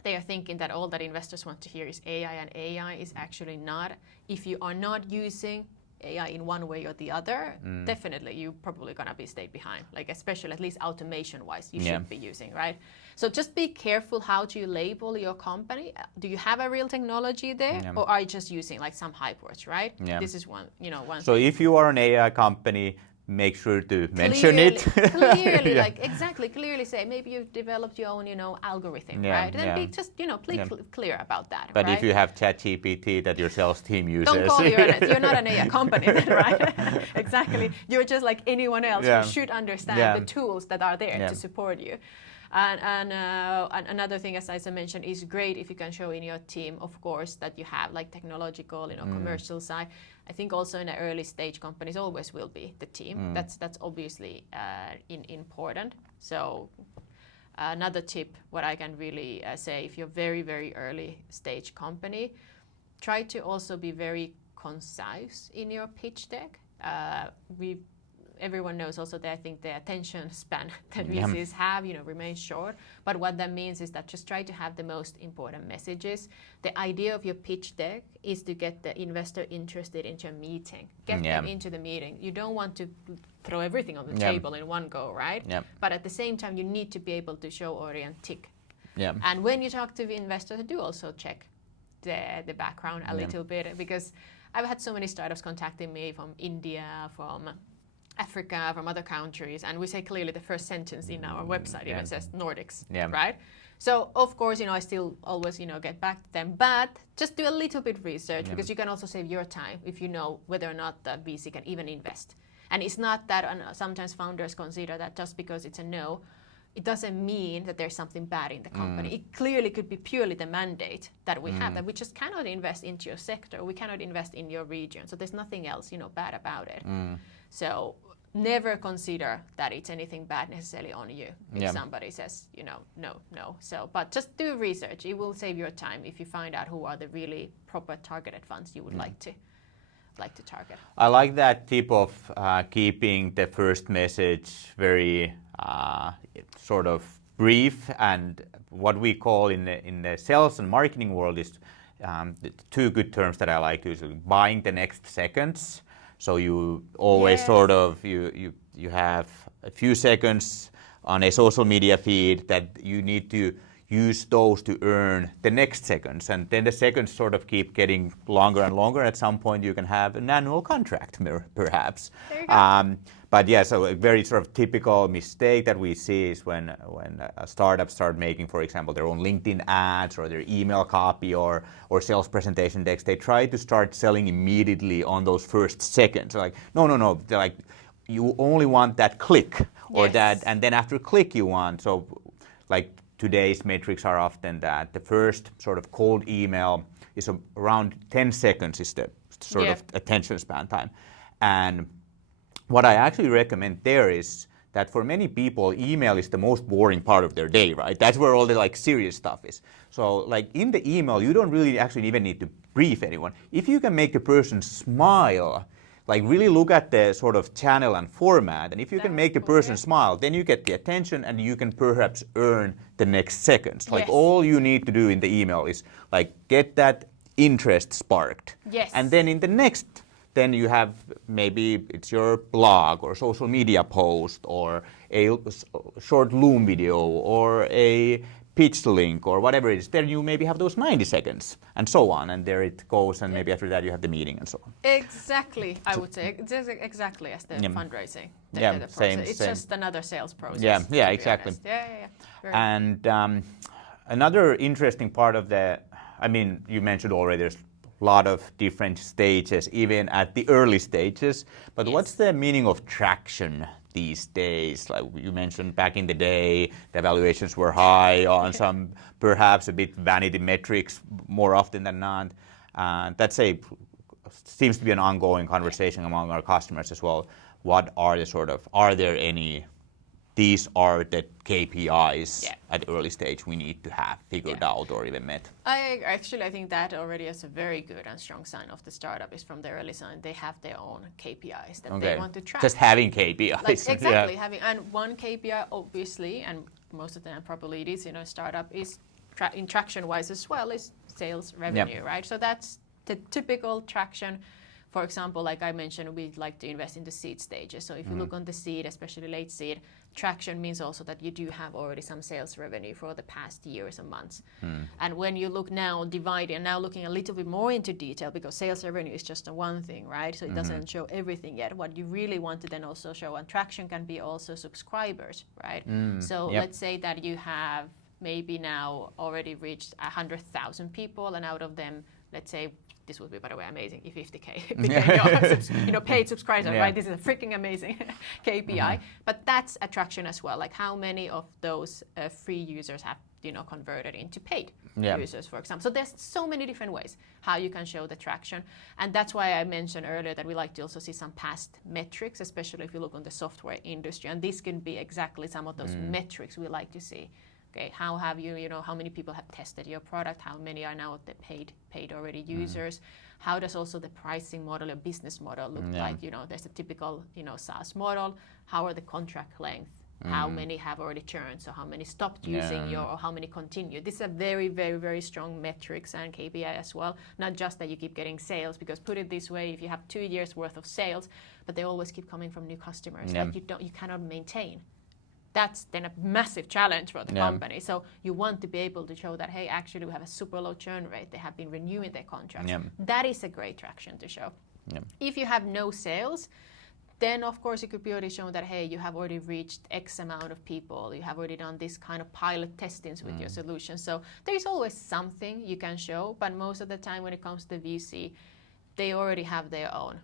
They are thinking that all that investors want to hear is AI, and AI is actually not. If you are not using AI in one way or the other, definitely you're probably gonna be stayed behind. Like especially at least automation-wise, you should be using, right? So just be careful how do you label your company. Do you have a real technology there, or are you just using like some hype words, right? Yeah. This is one, one. So if you are an AI company, make sure to mention it. Clearly, like exactly, clearly say maybe you've developed your own, algorithm, right? And be just, clear about that. But right? if you have ChatGPT that your sales team uses, don't call you're not an AI company, then, right? Exactly, you're just like anyone else who should understand the tools that are there to support you. And another thing, as I mentioned, is great if you can show in your team, of course, that you have like technological, commercial side. I think also in the early stage companies always will be the team. That's obviously important. So another tip, what I can really say, if you're very, very early stage company, try to also be very concise in your pitch deck. Everyone knows also that I think the attention span that VCs have, remains short. But what that means is that just try to have the most important messages. The idea of your pitch deck is to get the investor interested into a meeting, get them into the meeting. You don't want to throw everything on the table in one go, right? But at the same time, you need to be able to show already tick. And when you talk to the investors, do also check the background a little bit, because I've had so many startups contacting me from India, from Africa, from other countries, and we say clearly the first sentence in our website even says Nordics, right? So of course, I still always, get back to them, but just do a little bit research because you can also save your time if you know whether or not the VC can even invest. And it's not that, and sometimes founders consider that just because it's a no, it doesn't mean that there's something bad in the company. It clearly could be purely the mandate that we have, that we just cannot invest into your sector, we cannot invest in your region. So there's nothing else, bad about it. So never consider that it's anything bad necessarily on you if somebody says, no. So, but just do research. It will save your time if you find out who are the really proper targeted funds you would like to target. I like that tip of keeping the first message very sort of brief, and what we call in the sales and marketing world is the 2 good terms that I like to use: buying the next seconds. So you always sort of you have a few seconds on a social media feed that you need to use those to earn the next seconds, and then the seconds sort of keep getting longer and longer. At some point you can have an annual contract perhaps. There you go. But yeah, so a very sort of typical mistake that we see is when startups start making, for example, their own LinkedIn ads or their email copy or sales presentation decks, they try to start selling immediately on those first seconds. Like, no. They're like, you only want that click or that, and then after click you want. So like today's metrics are often that the first sort of cold email is around 10 seconds is the sort of attention span time. And what I actually recommend there is that for many people, email is the most boring part of their day, right? That's where all the like serious stuff is. So like in the email, you don't really actually even need to brief anyone. If you can make the person smile, like really look at the sort of channel and format, and if you can make the person smile, then you get the attention and you can perhaps earn the next seconds. Like all you need to do in the email is like get that interest sparked. And then in the next then you have maybe it's your blog or social media post or a short Loom video or a pitch link or whatever it is. Then you maybe have those 90 seconds and so on, and there it goes, and maybe after that you have the meeting and so on. Exactly, I would say exactly as the fundraising. The process. Same. It's just another sales process. Yeah, exactly. And another interesting part of you mentioned already there's a lot of different stages, even at the early stages. But what's the meaning of traction these days? Like you mentioned back in the day, the valuations were high on some perhaps a bit vanity metrics more often than not. Seems to be an ongoing conversation among our customers as well. What are these are the KPIs at the early stage we need to have figured out or even met? I think that already is a very good and strong sign of the startup is from the early sign. They have their own KPIs that they want to track. Just having KPIs. Exactly, and one KPI obviously, and most of the time probably it is in a startup, is in traction-wise as well, is sales revenue, right? So that's the typical traction. For example, like I mentioned, we like to invest in the seed stages. So if you look on the seed, especially late seed, traction means also that you do have already some sales revenue for the past years and months. And when you look now, looking a little bit more into detail, because sales revenue is just one thing, right? So it doesn't show everything yet. What you really want to then also show, and traction can be also subscribers, right? Let's say that you have maybe now already reached 100,000 people, and out of them, let's say, this would be, by the way, amazing if 50K became your paid subscribers, right? This is a freaking amazing KPI. But that's attraction as well. Like how many of those free users have converted into paid users, for example. So there's so many different ways how you can show the traction. And that's why I mentioned earlier that we like to also see some past metrics, especially if you look on the software industry. And this can be exactly some of those metrics we like to see. Okay, how have how many people have tested your product? How many are now the paid already users? How does also the pricing model or business model look like? There's a typical, SaaS model. How are the contract length? How many have already churned? So how many stopped using or how many continue? These are very, very, very strong metrics and KPI as well. Not just that you keep getting sales, because put it this way, if you have 2 years worth of sales, but they always keep coming from new customers that you cannot maintain. That's then a massive challenge for the company. So you want to be able to show that, hey, actually we have a super low churn rate. They have been renewing their contracts. That is a great traction to show. If you have no sales, then of course it could be already shown that, hey, you have already reached X amount of people. You have already done this kind of pilot testings with your solution. So there's always something you can show. But most of the time when it comes to VC, they already have their own,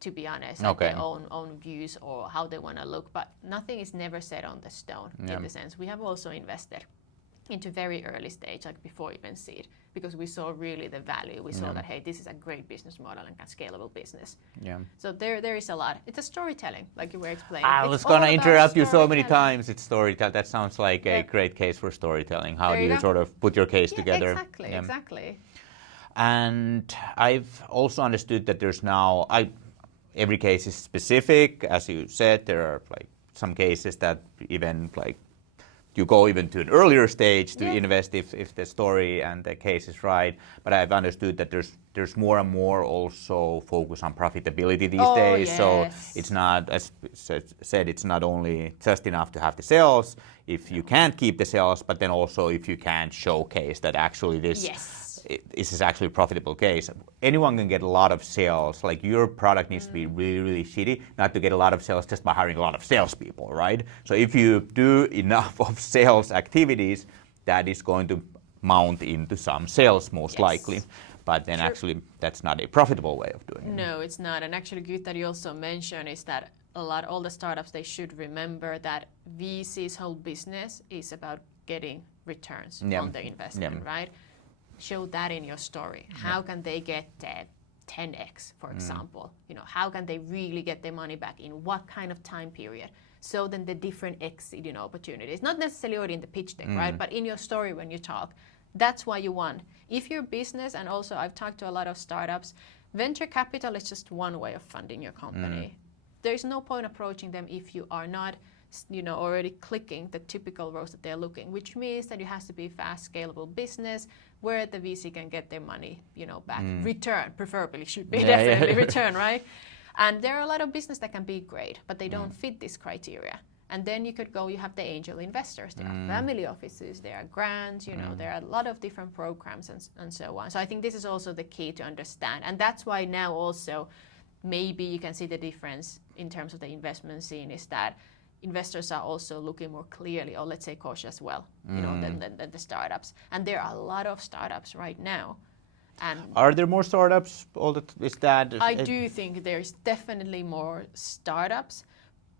to be honest, their own views or how they want to look, but nothing is never set on the stone in the sense. We have also invested into very early stage, like before even seed, because we saw really the value. We saw that, hey, this is a great business model and a scalable business. So there is a lot. It's a storytelling, like you were explaining. I was going to interrupt you so many times. It's storytelling. That sounds like a great case for storytelling. How do you sort of put your case together? Exactly. And I've also understood that there's now, every case is specific. As you said, there are like some cases that even like you go even to an earlier stage to invest if the story and the case is right. But I've understood that there's more and more also focus on profitability these days. So it's not, as said, it's not only just enough to have the sales if you can't keep the sales, but then also if you can showcase that actually this is actually a profitable case. Anyone can get a lot of sales. Like your product needs to be really, really shitty not to get a lot of sales just by hiring a lot of salespeople, right? So if you do enough of sales activities, that is going to mount into some sales most likely. But then actually that's not a profitable way of doing it. No, it's not. And actually good that you also mentioned is that all the startups, they should remember that VC's whole business is about getting returns on their investment, right? Show that in your story. How can they get 10x, for example? How can they really get their money back in what kind of time period? So then the different exit opportunities, not necessarily already in the pitch deck, right? But in your story when you talk, that's what you want. If your business, and also I've talked to a lot of startups, venture capital is just one way of funding your company. There's no point approaching them if you are not already clicking the typical roles that they're looking, which means that it has to be fast, scalable business where the VC can get their money, back. Return, preferably, should be definitely return, right? And there are a lot of business that can be great, but they don't fit this criteria. And then you have the angel investors, there are family offices, there are grants, there are a lot of different programs and so on. So I think this is also the key to understand. And that's why now also maybe you can see the difference in terms of the investment scene is that investors are also looking more clearly, or let's say cautious than the startups. And there are a lot of startups right now. And are there more startups? I do think there's definitely more startups.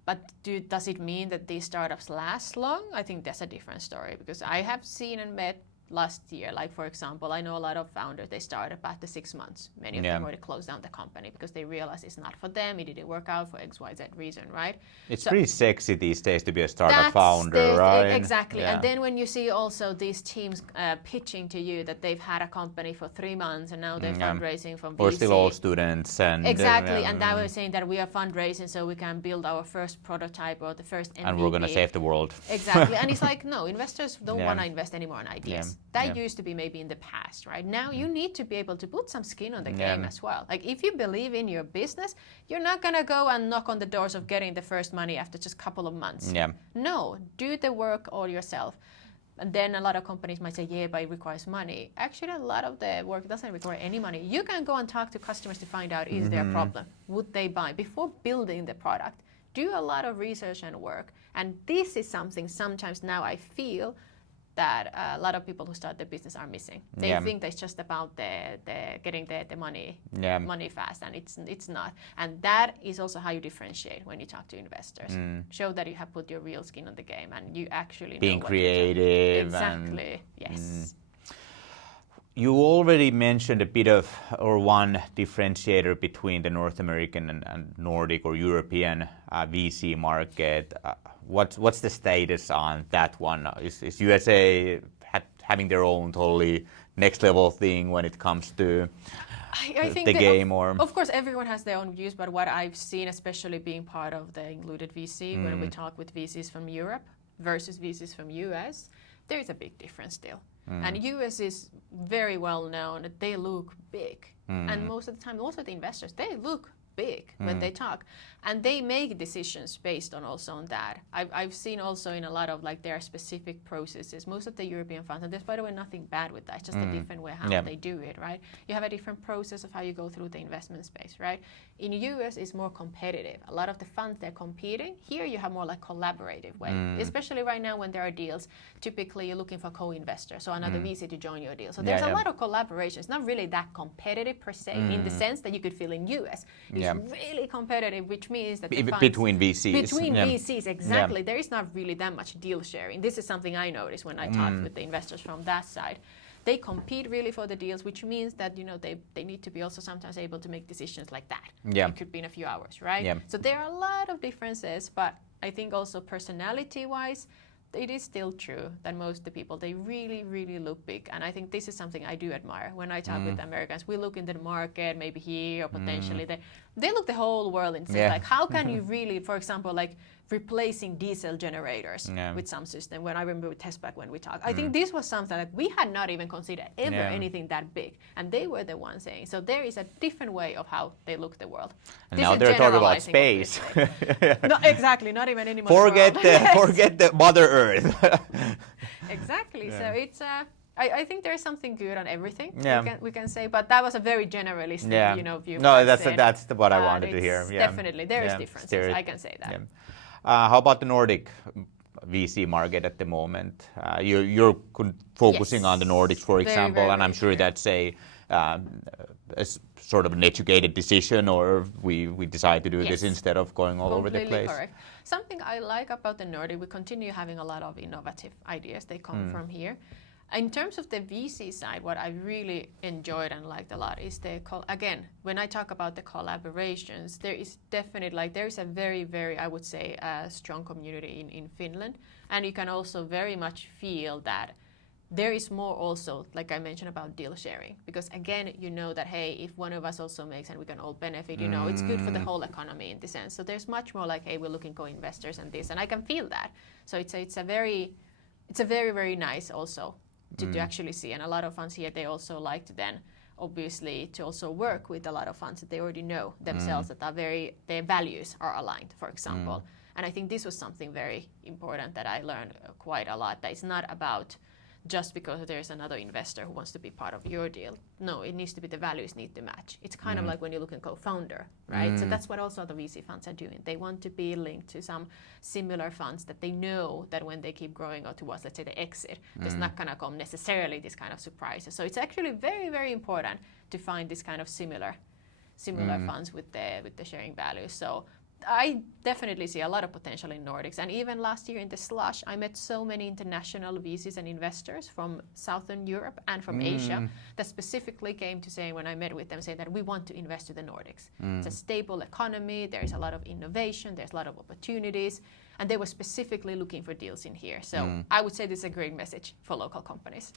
But does it mean that these startups last long? I think that's a different story, because I have seen and met last year, like for example, I know a lot of founders, they started after 6 months. Many of them already closed down the company because they realized it's not for them, it didn't work out for XYZ reason, right? It's pretty sexy these days to be a startup founder, right? Exactly. Yeah. And then when you see also these teams pitching to you that they've had a company for 3 months and now they're fundraising from VC. Or still all students. Exactly. And now we're saying that we are fundraising so we can build our first prototype or the first MVP. And we're going to save the world. Exactly. And it's like, no, investors don't want to invest anymore in ideas. That used to be maybe in the past, right? Now you need to be able to put some skin on the game as well. Like if you believe in your business, you're not going to go and knock on the doors of getting the first money after just a couple of months. Yeah. No, do the work all yourself. And then a lot of companies might say, yeah, but it requires money. Actually, a lot of the work doesn't require any money. You can go and talk to customers to find out, is there a problem? Would they buy? Before building the product, do a lot of research and work. And this is something sometimes now I feel that a lot of people who start their business are missing. They think that it's just about the getting the money fast, and it's not. And that is also how you differentiate when you talk to investors. Show that you have put your real skin on the game and you actually being know creative. Exactly. Yes. You already mentioned a bit of, or one differentiator between the North American and Nordic or European VC market. What's the status on that one? Is USA having their own totally next level thing when it comes to I think the game? Of course, everyone has their own views, but what I've seen, especially being part of the included VC, when we talk with VCs from Europe versus VCs from US, there is a big difference still. And US is very well known. They look big. And most of the time, most of the investors, they look big when they talk, and they make decisions based on also on that. I've seen also in a lot of there are specific processes. Most of the European funds, and there's by the way nothing bad with that, it's just a different way how they do it, right? You have a different process of how you go through the investment space, right? In US it's more competitive. A lot of the funds, they're competing. Here you have more collaborative way, especially right now when there are deals. Typically you're looking for co-investors, so another VC to join your deal. So there's a lot of collaboration. It's not really that competitive per se in the sense that you could feel in US. It's really competitive, which means that between VCs. Between VCs, exactly. There is not really that much deal sharing. This is something I noticed when I talked with the investors from that side. They compete really for the deals, which means that they need to be also sometimes able to make decisions like that. It could be in a few hours, right? So there are a lot of differences, but I think also personality-wise, it is still true that most of the people, they really, really look big. And I think this is something I do admire. When I talk with Americans, we look into the market, maybe here or potentially there. They look the whole world and say, how can you really, for example, replacing diesel generators with some system. When I remember with Tespack when we talked, I think this was something we had not even considered ever anything that big. And they were the ones saying, so there is a different way of how they look the world. And now they're talking about space. No, exactly, not even anymore. Forget the Mother Earth. Exactly. So it's I think there is something good on everything. We can say, but that was a very generalist view. No, that's what I wanted to hear. Definitely, there is differences. I can say that. How about the Nordic VC market at the moment? You're focusing on the Nordics, for example, and I'm sure that's a sort of an educated decision, or we decide to do this instead of going all over the place. Correct. Something I like about the Nordic, we continue having a lot of innovative ideas. They come from here. In terms of the VC side, what I really enjoyed and liked a lot is again, when I talk about the collaborations, there is definitely there is a very, very, I would say, strong community in Finland, and you can also very much feel that there is more also, like I mentioned about deal sharing, because again, you know that, hey, if one of us also makes and we can all benefit, you know, it's good for the whole economy in this sense. So there's much more like, hey, we're looking co-investors and this, and I can feel that. So it's a very, very nice also to actually see. And a lot of funds here, they also like to then, obviously, to also work with a lot of funds that they already know themselves that are their values are aligned, for example. And I think this was something very important that I learned quite a lot, that it's not about just because there's another investor who wants to be part of your deal. No, it needs to be, the values need to match. It's kind of like when you look at co-founder, right? So that's what also the VC funds are doing. They want to be linked to some similar funds that they know that when they keep growing out towards, let's say, the exit, there's not going to come necessarily this kind of surprises. So it's actually very, very important to find this kind of similar funds with the sharing values. So I definitely see a lot of potential in Nordics. And even last year in the Slush, I met so many international VCs and investors from Southern Europe and from Asia that specifically came to say, when I met with them, saying that we want to invest to the Nordics. It's a stable economy, there is a lot of innovation, there's a lot of opportunities, and they were specifically looking for deals in here. So I would say this is a great message for local companies.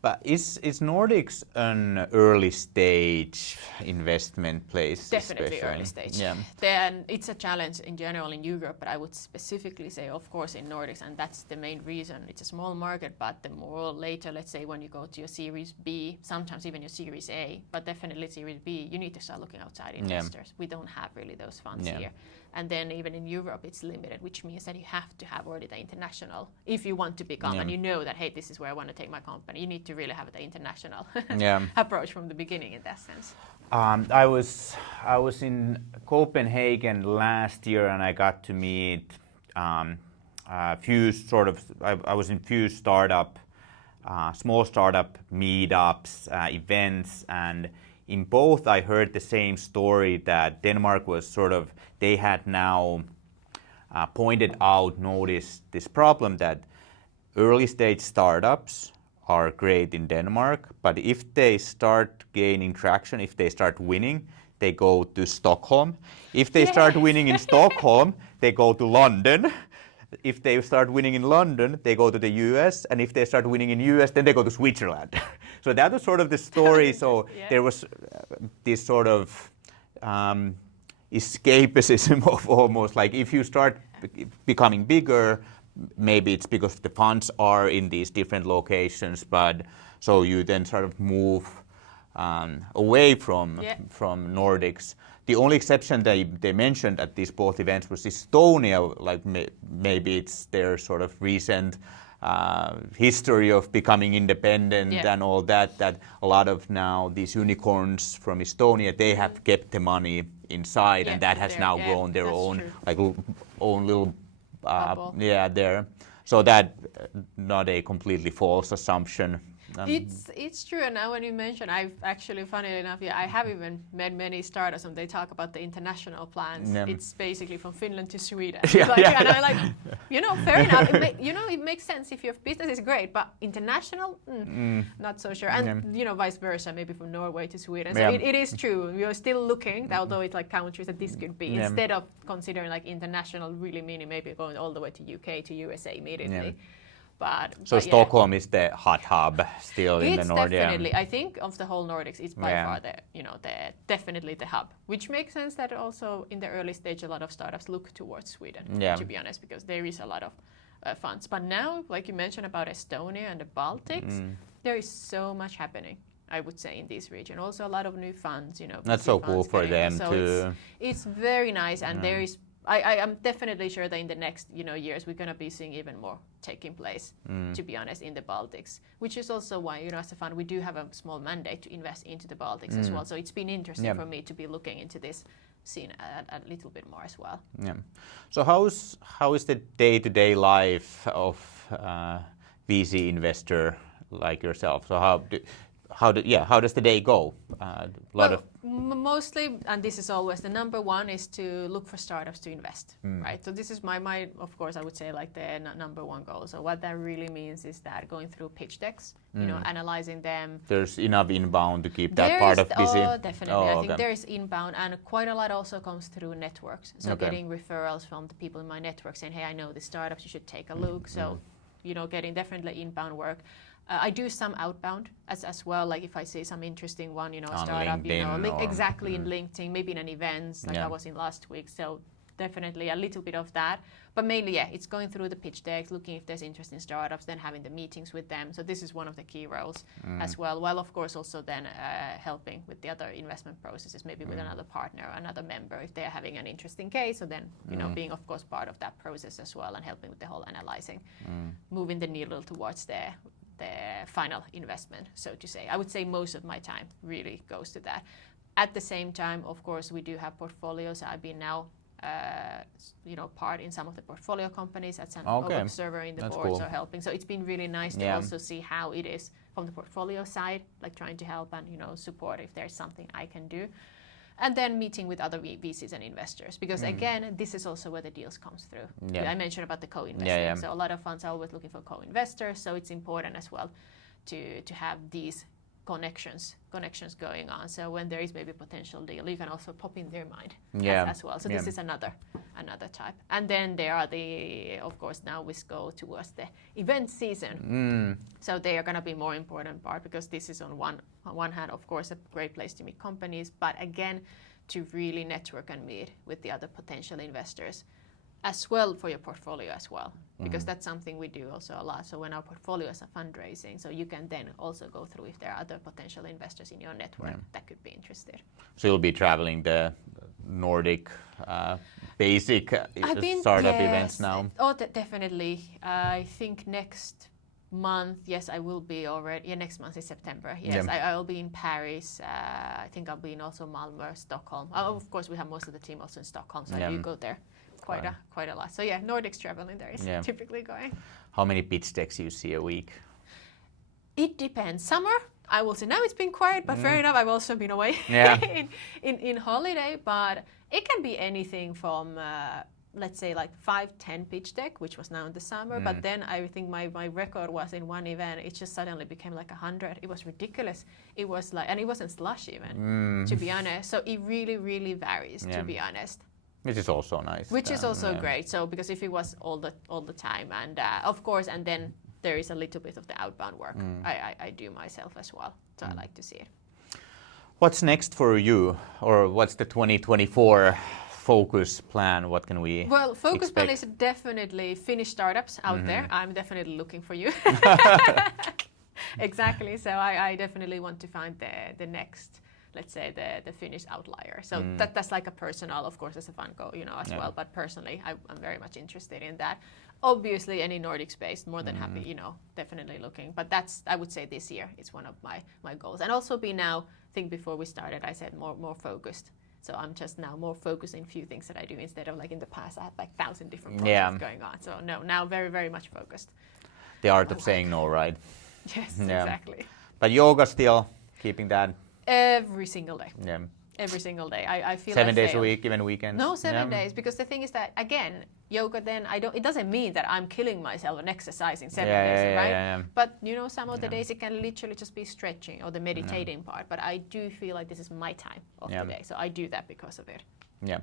But is Nordics an early stage investment place? Definitely especially? Early stage. Yeah. Then it's a challenge in general in Europe, but I would specifically say, of course, in Nordics, and that's the main reason. It's a small market, but the more later, let's say, when you go to your Series B, sometimes even your Series A, but definitely Series B, you need to start looking outside investors. We don't have really those funds here. And then even in Europe, it's limited, which means that you have to have already the international. If you want to become, and you know that, hey, this is where I want to take my company, you need to really have the international approach from the beginning in that sense. I was in Copenhagen last year, and I got to meet a few I was in few small startup meetups, events, and in both I heard the same story, that Denmark was they had now noticed this problem that early stage startups are great in Denmark, but if they start gaining traction, if they start winning, they go to Stockholm. If they start winning in Stockholm, they go to London. If they start winning in London, they go to the US, and if they start winning in US, then they go to Switzerland. So that was sort of the story. So there was this sort of escapism of almost like, if you start becoming bigger, maybe it's because the funds are in these different locations, but so you then sort of move away from Nordics. The only exception they mentioned at these both events was Estonia. Like maybe it's their sort of recent history of becoming independent and all that. That a lot of now these unicorns from Estonia, they have kept the money inside, and that has now grown their own own little there. So that not a completely false assumption. It's true, and now when you mention, I've actually, funnily enough, I have even met many startups, and they talk about the international plans. It's basically from Finland to Sweden. And I'm like, fair enough. It makes sense if your business is great, but international, not so sure. And vice versa, maybe from Norway to Sweden. So it is true. We are still looking, although it's like countries that this could be, instead of considering like international, really meaning maybe going all the way to UK to USA immediately. But Stockholm is the hot hub still in the Nordics. It's definitely, I think of the whole Nordics, it's by far definitely the hub, which makes sense that also in the early stage a lot of startups look towards Sweden, to be honest, because there is a lot of funds. But now, like you mentioned about Estonia and the Baltics, there is so much happening, I would say, in this region. Also a lot of new funds, That's so cool for them too. It's very nice, and there is, I am definitely sure that in the next years we're going to be seeing even more taking place, to be honest, in the Baltics, which is also why, as a fund, we do have a small mandate to invest into the Baltics as well. So it's been interesting for me to be looking into this scene a little bit more as well. So how is the day-to-day life of VC investor like yourself? So how does the day go? Mostly, and this is always the number one, is to look for startups to invest, right? So this is my of course, I would say like the number one goal. So what that really means is that going through pitch decks, analyzing them. There's enough inbound to keep that part of busy? Oh, definitely. I think there's inbound, and quite a lot also comes through networks. So getting referrals from the people in my network saying, hey, I know the startups, you should take a look. So, getting definitely inbound work. I do some outbound as well, like if I see some interesting one, you know, on startup, LinkedIn, you know, or, exactly in LinkedIn, maybe in an event like I was in last week. So definitely a little bit of that, but mainly, yeah, it's going through the pitch decks, looking if there's interesting startups, then having the meetings with them. So this is one of the key roles as well, while of course also then helping with the other investment processes, maybe with another partner or another member if they're having an interesting case. So then, you know, being of course part of that process as well and helping with the whole analyzing, moving the needle towards the final investment, so to say. I would say most of my time really goes to that. At the same time, of course, we do have portfolios. I've been now you know, part in some of the portfolio companies as an observer in the boards or helping. So it's been really nice to also see how it is from the portfolio side, like trying to help and, you know, support if there's something I can do. And then meeting with other VCs and investors, because again, this is also where the deals comes through. I mentioned about the co-investing. So a lot of funds are always looking for co-investors, so it's important as well to have these connections going on. So when there is maybe a potential deal, you can also pop in their mind as well. So this is another type. And then there are of course, now we go towards the event season. So they are going to be more important part, because this is on one hand, of course, a great place to meet companies, but again, to really network and meet with the other potential investors as well for your portfolio as well, because that's something we do also a lot. So when our portfolios are fundraising, so you can then also go through if there are other potential investors in your network that could be interested. So you'll be traveling the Nordic basic startup events now? Oh, definitely. I think next month, yes, I will be already. Next month is September. Yes, I will be in Paris. I think I'll be in also Malmö, Stockholm. Of course, we have most of the team also in Stockholm, so I do go there quite a lot. So yeah, Nordics traveling there is typically going. How many pitch decks you see a week? It depends. Summer, I will say now it's been quiet, but fair enough, I've also been away in holiday. But it can be anything from let's say like 5-10 pitch deck, which was now in the summer. But then I think my record was in one event, it just suddenly became like 100. It was ridiculous. It was like, and it wasn't slush even, to be honest. So it really, really varies, to be honest. Which is also nice. Which is also great. So because if it was all the time, and of course, and then there is a little bit of the outbound work I do myself as well. So I like to see it. What's next for you, or what's the 2024 focus plan? What can we focus plan is definitely Finnish startups out there. I'm definitely looking for you. Exactly. So I definitely want to find the next, let's say, the Finnish outlier. So that's like a personal, of course, as a fan go, you know, as well. But personally, I'm very much interested in that. Obviously, any Nordic space, more than happy, you know, definitely looking. But that's, I would say, this year it's one of my goals. And also be now, I think before we started, I said more focused. So I'm just now more focused in few things that I do, instead of like in the past I had like 1,000 different projects going on. So no, now very, very much focused. The art of saying no, right? Yes, exactly. But yoga still, keeping that? Every single day. Yeah. Every single day. I feel 7 days a week, even weekends? No, 7 days, because the thing is that, again, yoga then, it doesn't mean that I'm killing myself and exercising 7 days, right? Yeah. But, you know, some of the days it can literally just be stretching or the meditating part, but I do feel like this is my time of the day, so I do that because of it. Yeah.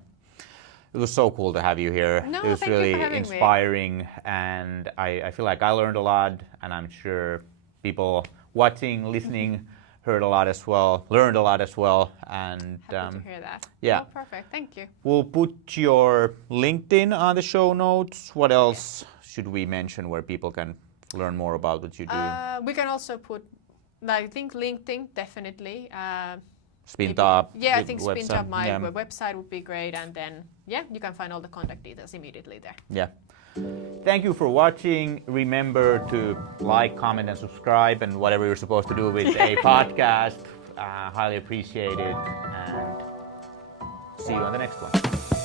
It was so cool to have you here. No, it was thank really you for having inspiring me. And I feel like I learned a lot, and I'm sure people watching, listening heard a lot as well, learned a lot as well. And happy to hear that. Yeah. Oh, perfect. Thank you. We'll put your LinkedIn on the show notes. What else should we mention where people can learn more about what you do? We can also put, I think LinkedIn, definitely. Spintop. Yeah, I think Spintop, my website would be great. And then, you can find all the contact details immediately there. Yeah. Thank you for watching. Remember to like, comment, and subscribe, and whatever you're supposed to do with a podcast. Highly appreciate it, and see you on the next one.